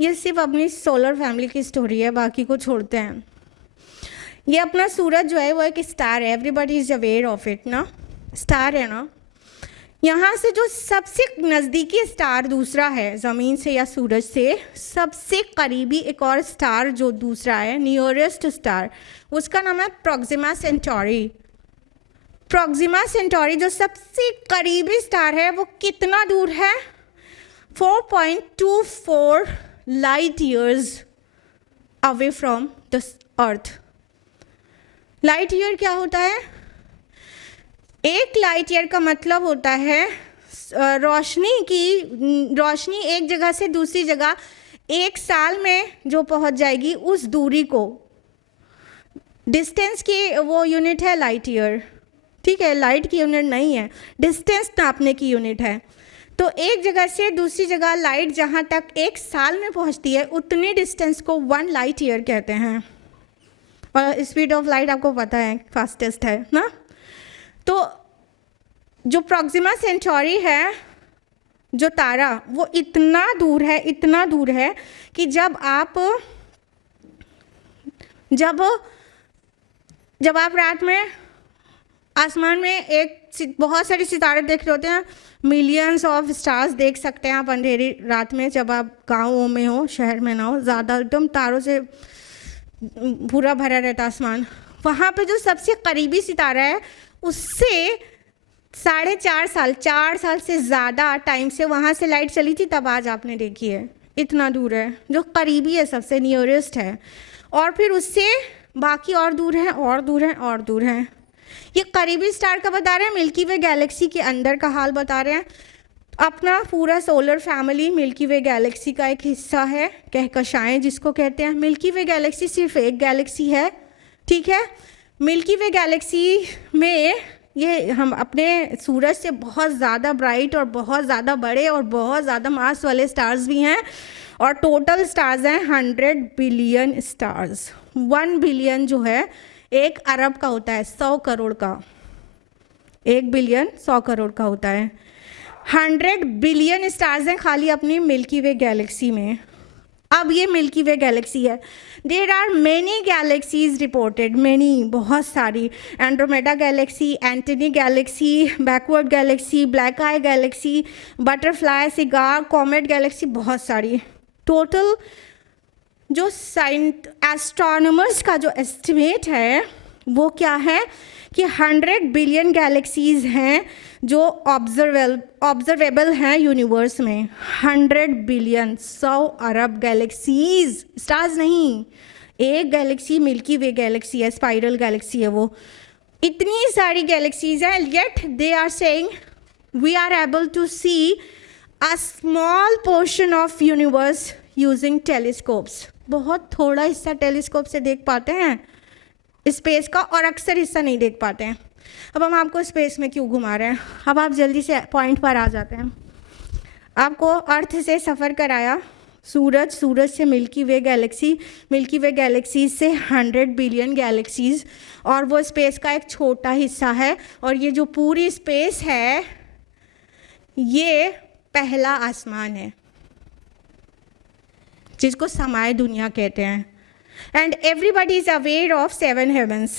ये सिर्फ अपनी सोलर फैमिली की स्टोरी है, बाकी को छोड़ते हैं। ये अपना सूरज जो है वो एक स्टार है, everybody is aware of it ना, स्टार है ना। यहाँ से जो सबसे नज़दीकी स्टार दूसरा है ज़मीन से या सूरज से, सबसे करीबी एक और स्टार जो दूसरा है, नियरेस्ट स्टार, उसका नाम है प्रोक्सिमा सेंटोरी। प्रोक्सिमा सेंटोरी जो सबसे करीबी स्टार है वो कितना दूर है? 4.24 light years away from the earth. Light year क्या होता है? एक लाइट ईयर का मतलब होता है रोशनी एक जगह से दूसरी जगह एक साल में जो पहुंच जाएगी उस दूरी को, डिस्टेंस की वो यूनिट है लाइट ईयर। ठीक है, लाइट की यूनिट नहीं है, डिस्टेंस नापने की यूनिट है। तो एक जगह से दूसरी जगह लाइट जहाँ तक एक साल में पहुँचती है उतनी डिस्टेंस को 1 लाइट ईयर कहते हैं। और स्पीड ऑफ लाइट आपको पता है फास्टेस्ट है ना। तो जो प्रोक्सिमा सेंटोरी है, जो तारा, वो इतना दूर है कि जब आप रात में आसमान में बहुत सारे सितारे देख रहे होते हैं, मिलियंस ऑफ स्टार्स देख सकते हैं आप अंधेरी रात में, जब आप गाँवों में हो, शहर में ना हो, ज़्यादा एकदम तारों से पूरा भरा रहता आसमान। वहाँ पे जो सबसे करीबी सितारा है उससे 4.5 साल से ज़्यादा टाइम से वहाँ से लाइट चली थी, तब आज आपने देखी है। इतना दूर है, जो करीबी है, सबसे नियरेस्ट है। और फिर उससे बाकी और दूर हैं, और दूर हैं, और दूर हैं। ये करीबी स्टार का बता रहे हैं, मिल्की वे गैलेक्सी के अंदर का हाल बता रहे हैं। अपना पूरा solar family milky Way Galaxy का एक हिस्सा है, कहकशाएं जिसको कहते हैं। मिल्की वे गैलेक्सी सिर्फ एक गैलेक्सी है, ठीक है। मिल्की वे गैलेक्सी में ये हम अपने सूरज से बहुत ज़्यादा ब्राइट और बहुत ज़्यादा बड़े और बहुत ज़्यादा मास वाले स्टार्स भी हैं। और टोटल स्टार्स हैं 100 बिलियन स्टार्स। 1 बिलियन जो है 1 अरब का होता है, 100 करोड़ का। 1 बिलियन 100 करोड़ का होता है। 100 बिलियन स्टार्स हैं खाली अपनी मिल्की वे गैलेक्सी में। अब ये मिल्की वे गैलेक्सी है। There are many galaxies reported, many, बहुत सारी। Andromeda galaxy, Antennae galaxy, backward galaxy, black eye galaxy, butterfly, cigar, comet galaxy, बहुत सारी। टोटल जो एस्ट्रोनॉमर्स का जो एस्टिमेट है वो क्या है कि 100 बिलियन गैलेक्सीज हैं जो ऑब्जर्वेबल हैं यूनिवर्स में। 100 बिलियन, 100 अरब गैलेक्सीज, स्टार्स नहीं। एक गैलेक्सी मिल्की वे गैलेक्सी है, स्पाइरल गैलेक्सी है वो। इतनी सारी गैलेक्सीज हैं, yet they are saying we are able to see a small portion of universe using telescopes. बहुत थोड़ा हिस्सा टेलीस्कोप से देख पाते हैं स्पेस का, और अक्सर हिस्सा नहीं देख पाते हैं। अब हम आपको स्पेस में क्यों घुमा रहे हैं, अब आप जल्दी से पॉइंट पर आ जाते हैं। आपको अर्थ से सफ़र कराया, सूरज से मिल्की वे गैलेक्सी, मिल्की वे गैलेक्सीज से 100 बिलियन गैलेक्सीज, और वो स्पेस का एक छोटा हिस्सा है। और ये जो पूरी स्पेस है ये पहला आसमान है जिसको समाए दुनिया कहते हैं। And everybody is aware of 7 havens,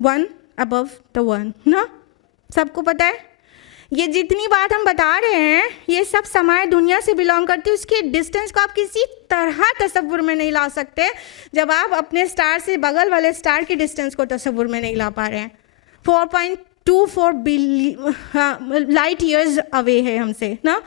1 above the 1 ना, सबको पता है। ये जितनी बात हम बता रहे हैं ये सब समाए दुनिया से बिलोंग करती है। उसके डिस्टेंस को आप किसी तरह तसव्वुर में नहीं ला सकते जब आप अपने स्टार से बगल वाले स्टार के डिस्टेंस को तसव्वुर में नहीं ला पा रहे हैं। 4.24 बिलियन लाइट ईयर्स अवे है हमसे ना।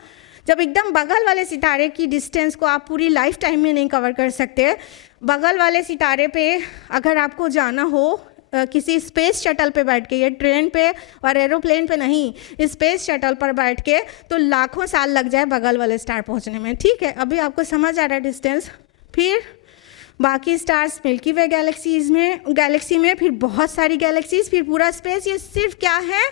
जब एकदम बगल वाले सितारे की डिस्टेंस को आप पूरी लाइफ टाइम में नहीं कवर कर सकते, बगल वाले सितारे पे अगर आपको जाना हो किसी स्पेस शटल पे बैठ के, ये ट्रेन पे और एरोप्लेन पे नहीं, स्पेस शटल पर बैठ के, तो लाखों साल लग जाए बगल वाले स्टार पहुंचने में। ठीक है, अभी आपको समझ आ रहा है डिस्टेंस। फिर बाकी स्टार्स मिल्की वे गैलेक्सी में फिर बहुत सारी गैलेक्सीज, फिर पूरा स्पेस। ये सिर्फ क्या है,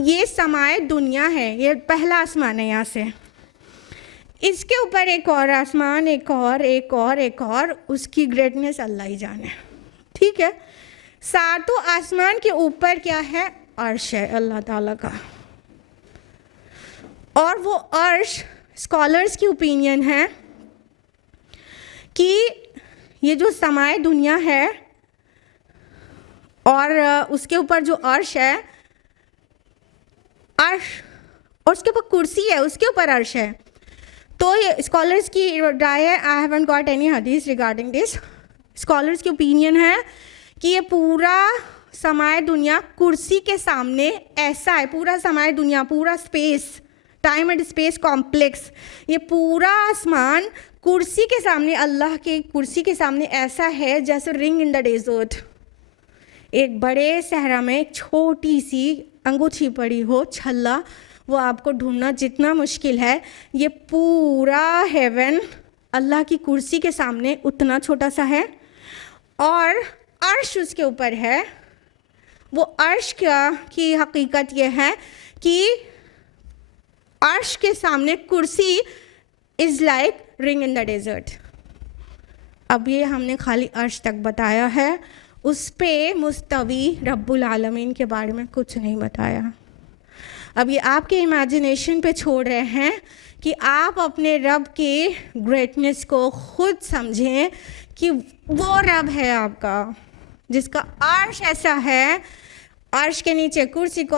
ये समाए दुनिया है, ये पहला आसमान है। यहाँ से इसके ऊपर एक और आसमान, एक और, उसकी ग्रेटनेस अल्लाह ही जाने। ठीक है, 7 आसमान के ऊपर क्या है, अर्श है अल्लाह ताला का। और वो अर्श, स्कॉलर्स की ओपिनियन है कि ये जो समाए दुनिया है और उसके ऊपर जो अर्श है, अर्श और उसके ऊपर कुर्सी है, उसके ऊपर अर्श है। तो ये स्कॉलर्स की राय है, आई हैवंट गॉट एनी हदीस रिगार्डिंग दिस, स्कॉलर्स की ओपिनियन है कि ये पूरा समाए दुनिया कुर्सी के सामने ऐसा है, पूरा समाए दुनिया, पूरा space, time and space complex, ये पूरा आसमान कुर्सी के सामने, अल्लाह की कुर्सी के सामने ऐसा है जैसे रिंग इन द डेजर्ट। एक बड़े सहरा में एक छोटी सी अंगूठी पड़ी हो, छल्ला, वो आपको ढूंढना जितना मुश्किल है, ये पूरा हेवन अल्लाह की कुर्सी के सामने उतना छोटा सा है। और अर्श उसके ऊपर है। वो अर्श की हकीकत ये है कि अर्श के सामने कुर्सी is like ring in the desert. अब ये हमने खाली अर्श तक बताया है, उस पे मुस्तवी रब्बुल आलमीन के बारे में कुछ नहीं बताया। अब ये आपके इमेजिनेशन पे छोड़ रहे हैं कि आप अपने रब की ग्रेटनेस को खुद समझें कि वो रब है आपका जिसका अर्श ऐसा है। अर्श के नीचे कुर्सी को,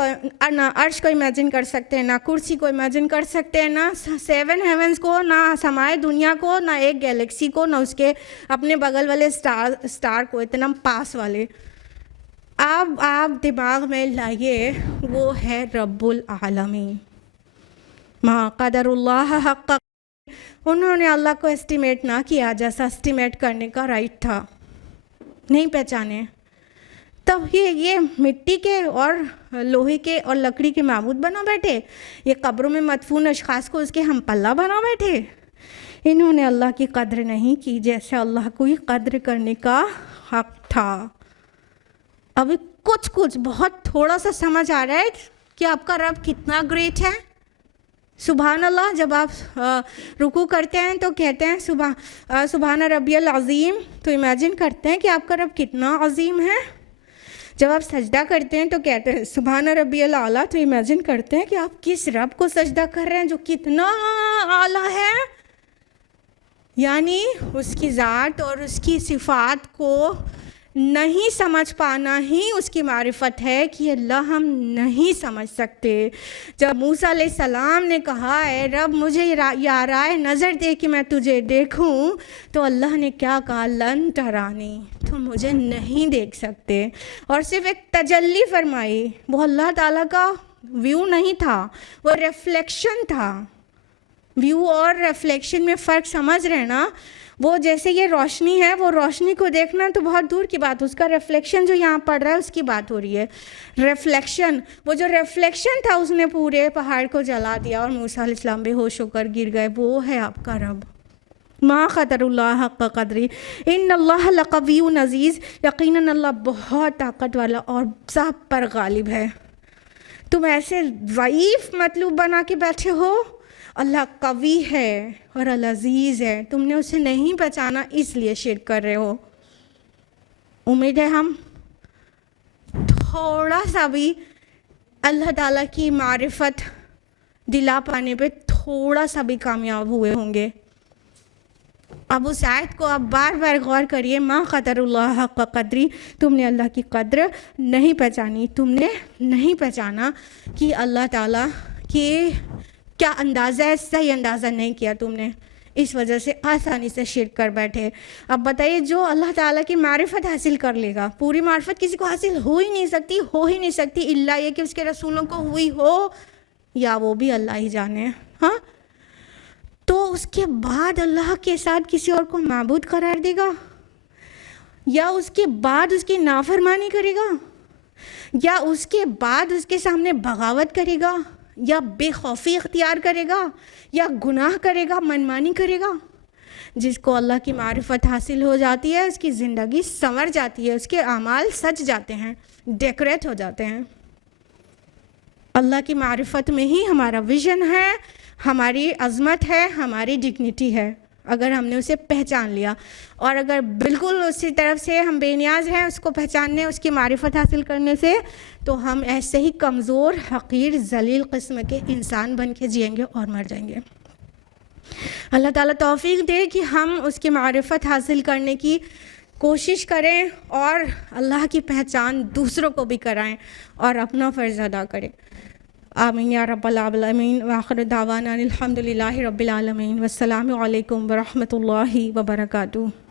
ना अर्श को इमेजिन कर सकते हैं, ना कुर्सी को इमेजिन कर सकते हैं, ना 7 हेवंस को, ना समाए दुनिया को, ना एक गैलेक्सी को, ना उसके अपने बगल वाले स्टार को, इतना पास वाले। अब आप दिमाग में लाइए, वो है रब्बुल आलमीन। मा क़दरुल्लाह हक़्क़, उन्होंने अल्लाह को एस्टिमेट ना किया जैसा एस्टिमेट करने का राइट था, नहीं पहचाने। तब ये मिट्टी के और लोहे के और लकड़ी के माबूद बना बैठे, ये कब्रों में मदफून अशखास को उसके हम पल्ला बना बैठे। इन्होंने अल्लाह की कद्र नहीं की जैसे अल्लाह को ही कद्र करने का हक़ था। अभी कुछ बहुत थोड़ा सा समझ आ रहा है कि आपका रब कितना ग्रेट है। सुभान अल्लाह, जब आप रुकू करते हैं तो कहते हैं सुभान रब्बियल अज़ीम, तो इमेजिन करते हैं कि आपका रब कितना अज़ीम है। जब आप सजदा करते हैं तो कहते हैं सुभान रब्बियल आला, तो इमेजिन करते हैं कि आप किस रब को सजदा कर रहे हैं जो कितना आला है। यानी उसकी ज़ात और उसकी सिफ़ात को नहीं समझ पाना ही उसकी मारिफत है कि अल्लाह हम नहीं समझ सकते। जब मूसा अलैहिस्सलाम ने कहा है रब मुझे याराए नज़र दे कि मैं तुझे देखूं, तो अल्लाह ने क्या कहा, लन तरानी, तुम मुझे नहीं देख सकते। और सिर्फ एक तजल्ली फरमाई, वो अल्लाह ताला का व्यू नहीं था, वो रिफ्लेक्शन था। व्यू और रिफ्लेक्शन में फ़र्क समझ रहे ना। वो जैसे ये रोशनी है, वो रोशनी को देखना तो बहुत दूर की बात, उसका रिफ्लेक्शन जो यहाँ पड़ रहा है उसकी बात हो रही है। रिफ्लेक्शन, वो जो रिफ्लेक्शन था उसने पूरे पहाड़ को जला दिया और मूसा अलैहिस्सलाम बेहोश होकर गिर गए। वो है आपका रब। मा क़दरुल्लाह हक़्क़ क़द्री इन्नल्लाह लक़विय्युन अज़ीज़, यकीनन अल्लाह बहुत ताकत वाला और सब पर गालिब है। तुम ऐसे ज़ईफ़ मतलूब बना के बैठे हो, अल्लाह कवी है और अज़ीज़ है, तुमने उसे नहीं पहचाना इसलिए शिर्क कर रहे हो। उम्मीद है हम थोड़ा सा भी अल्लाह ताला की मारिफत दिला पाने पे थोड़ा सा भी कामयाब हुए होंगे। अब उस आयत को आप बार बार गौर करिए, मा क़दरुल्लाह हक़्क़ क़द्री, तुमने अल्लाह की कद्र नहीं पहचानी, तुमने नहीं पहचाना कि अल्लाह ताला के क्या अंदाज़ा है, सही अंदाज़ा नहीं किया तुमने, इस वजह से आसानी से शिर्क कर बैठे। अब बताइए, जो अल्लाह ताला की मारिफत हासिल कर लेगा, पूरी मारिफत किसी को हासिल हो ही नहीं सकती इल्ला ये कि उसके रसूलों को हुई हो, या वो भी अल्लाह ही जाने। हाँ, तो उसके बाद अल्लाह के साथ किसी और को माबूद करार देगा, या उसके बाद उसकी नाफरमानी करेगा, या उसके बाद उसके सामने बगावत करेगा, या बेखौफी इख्तियार करेगा, या गुनाह करेगा, मनमानी करेगा। जिसको अल्लाह की मारिफत हासिल हो जाती है उसकी ज़िंदगी संवर जाती है, उसके आमाल सज जाते हैं, डेकोरेट हो जाते हैं। अल्लाह की मारिफत में ही हमारा विज़न है, हमारी अज़मत है, हमारी डिग्निटी है, अगर हमने उसे पहचान लिया। और अगर बिल्कुल उसी तरफ से हम बेनियाज हैं उसको पहचानने, उसकी मारिफत हासिल करने से, तो हम ऐसे ही कमज़ोर, हक़ीर, ज़लील किस्म के इंसान बन के जिएंगे और मर जाएंगे। अल्लाह ताला तौफ़ीक़ दे कि हम उसकी मारिफत हासिल करने की कोशिश करें और अल्लाह की पहचान दूसरों को भी कराएं और अपना फ़र्ज़ अदा करें। आमीन या रब्बल आलमीन। व आखिर दावाना अनिल हम्दुलिल्लाहि रब्बिल आलमीन। वस्सलामु अलैकुम व रहमतुल्लाहि व बरकातुहू।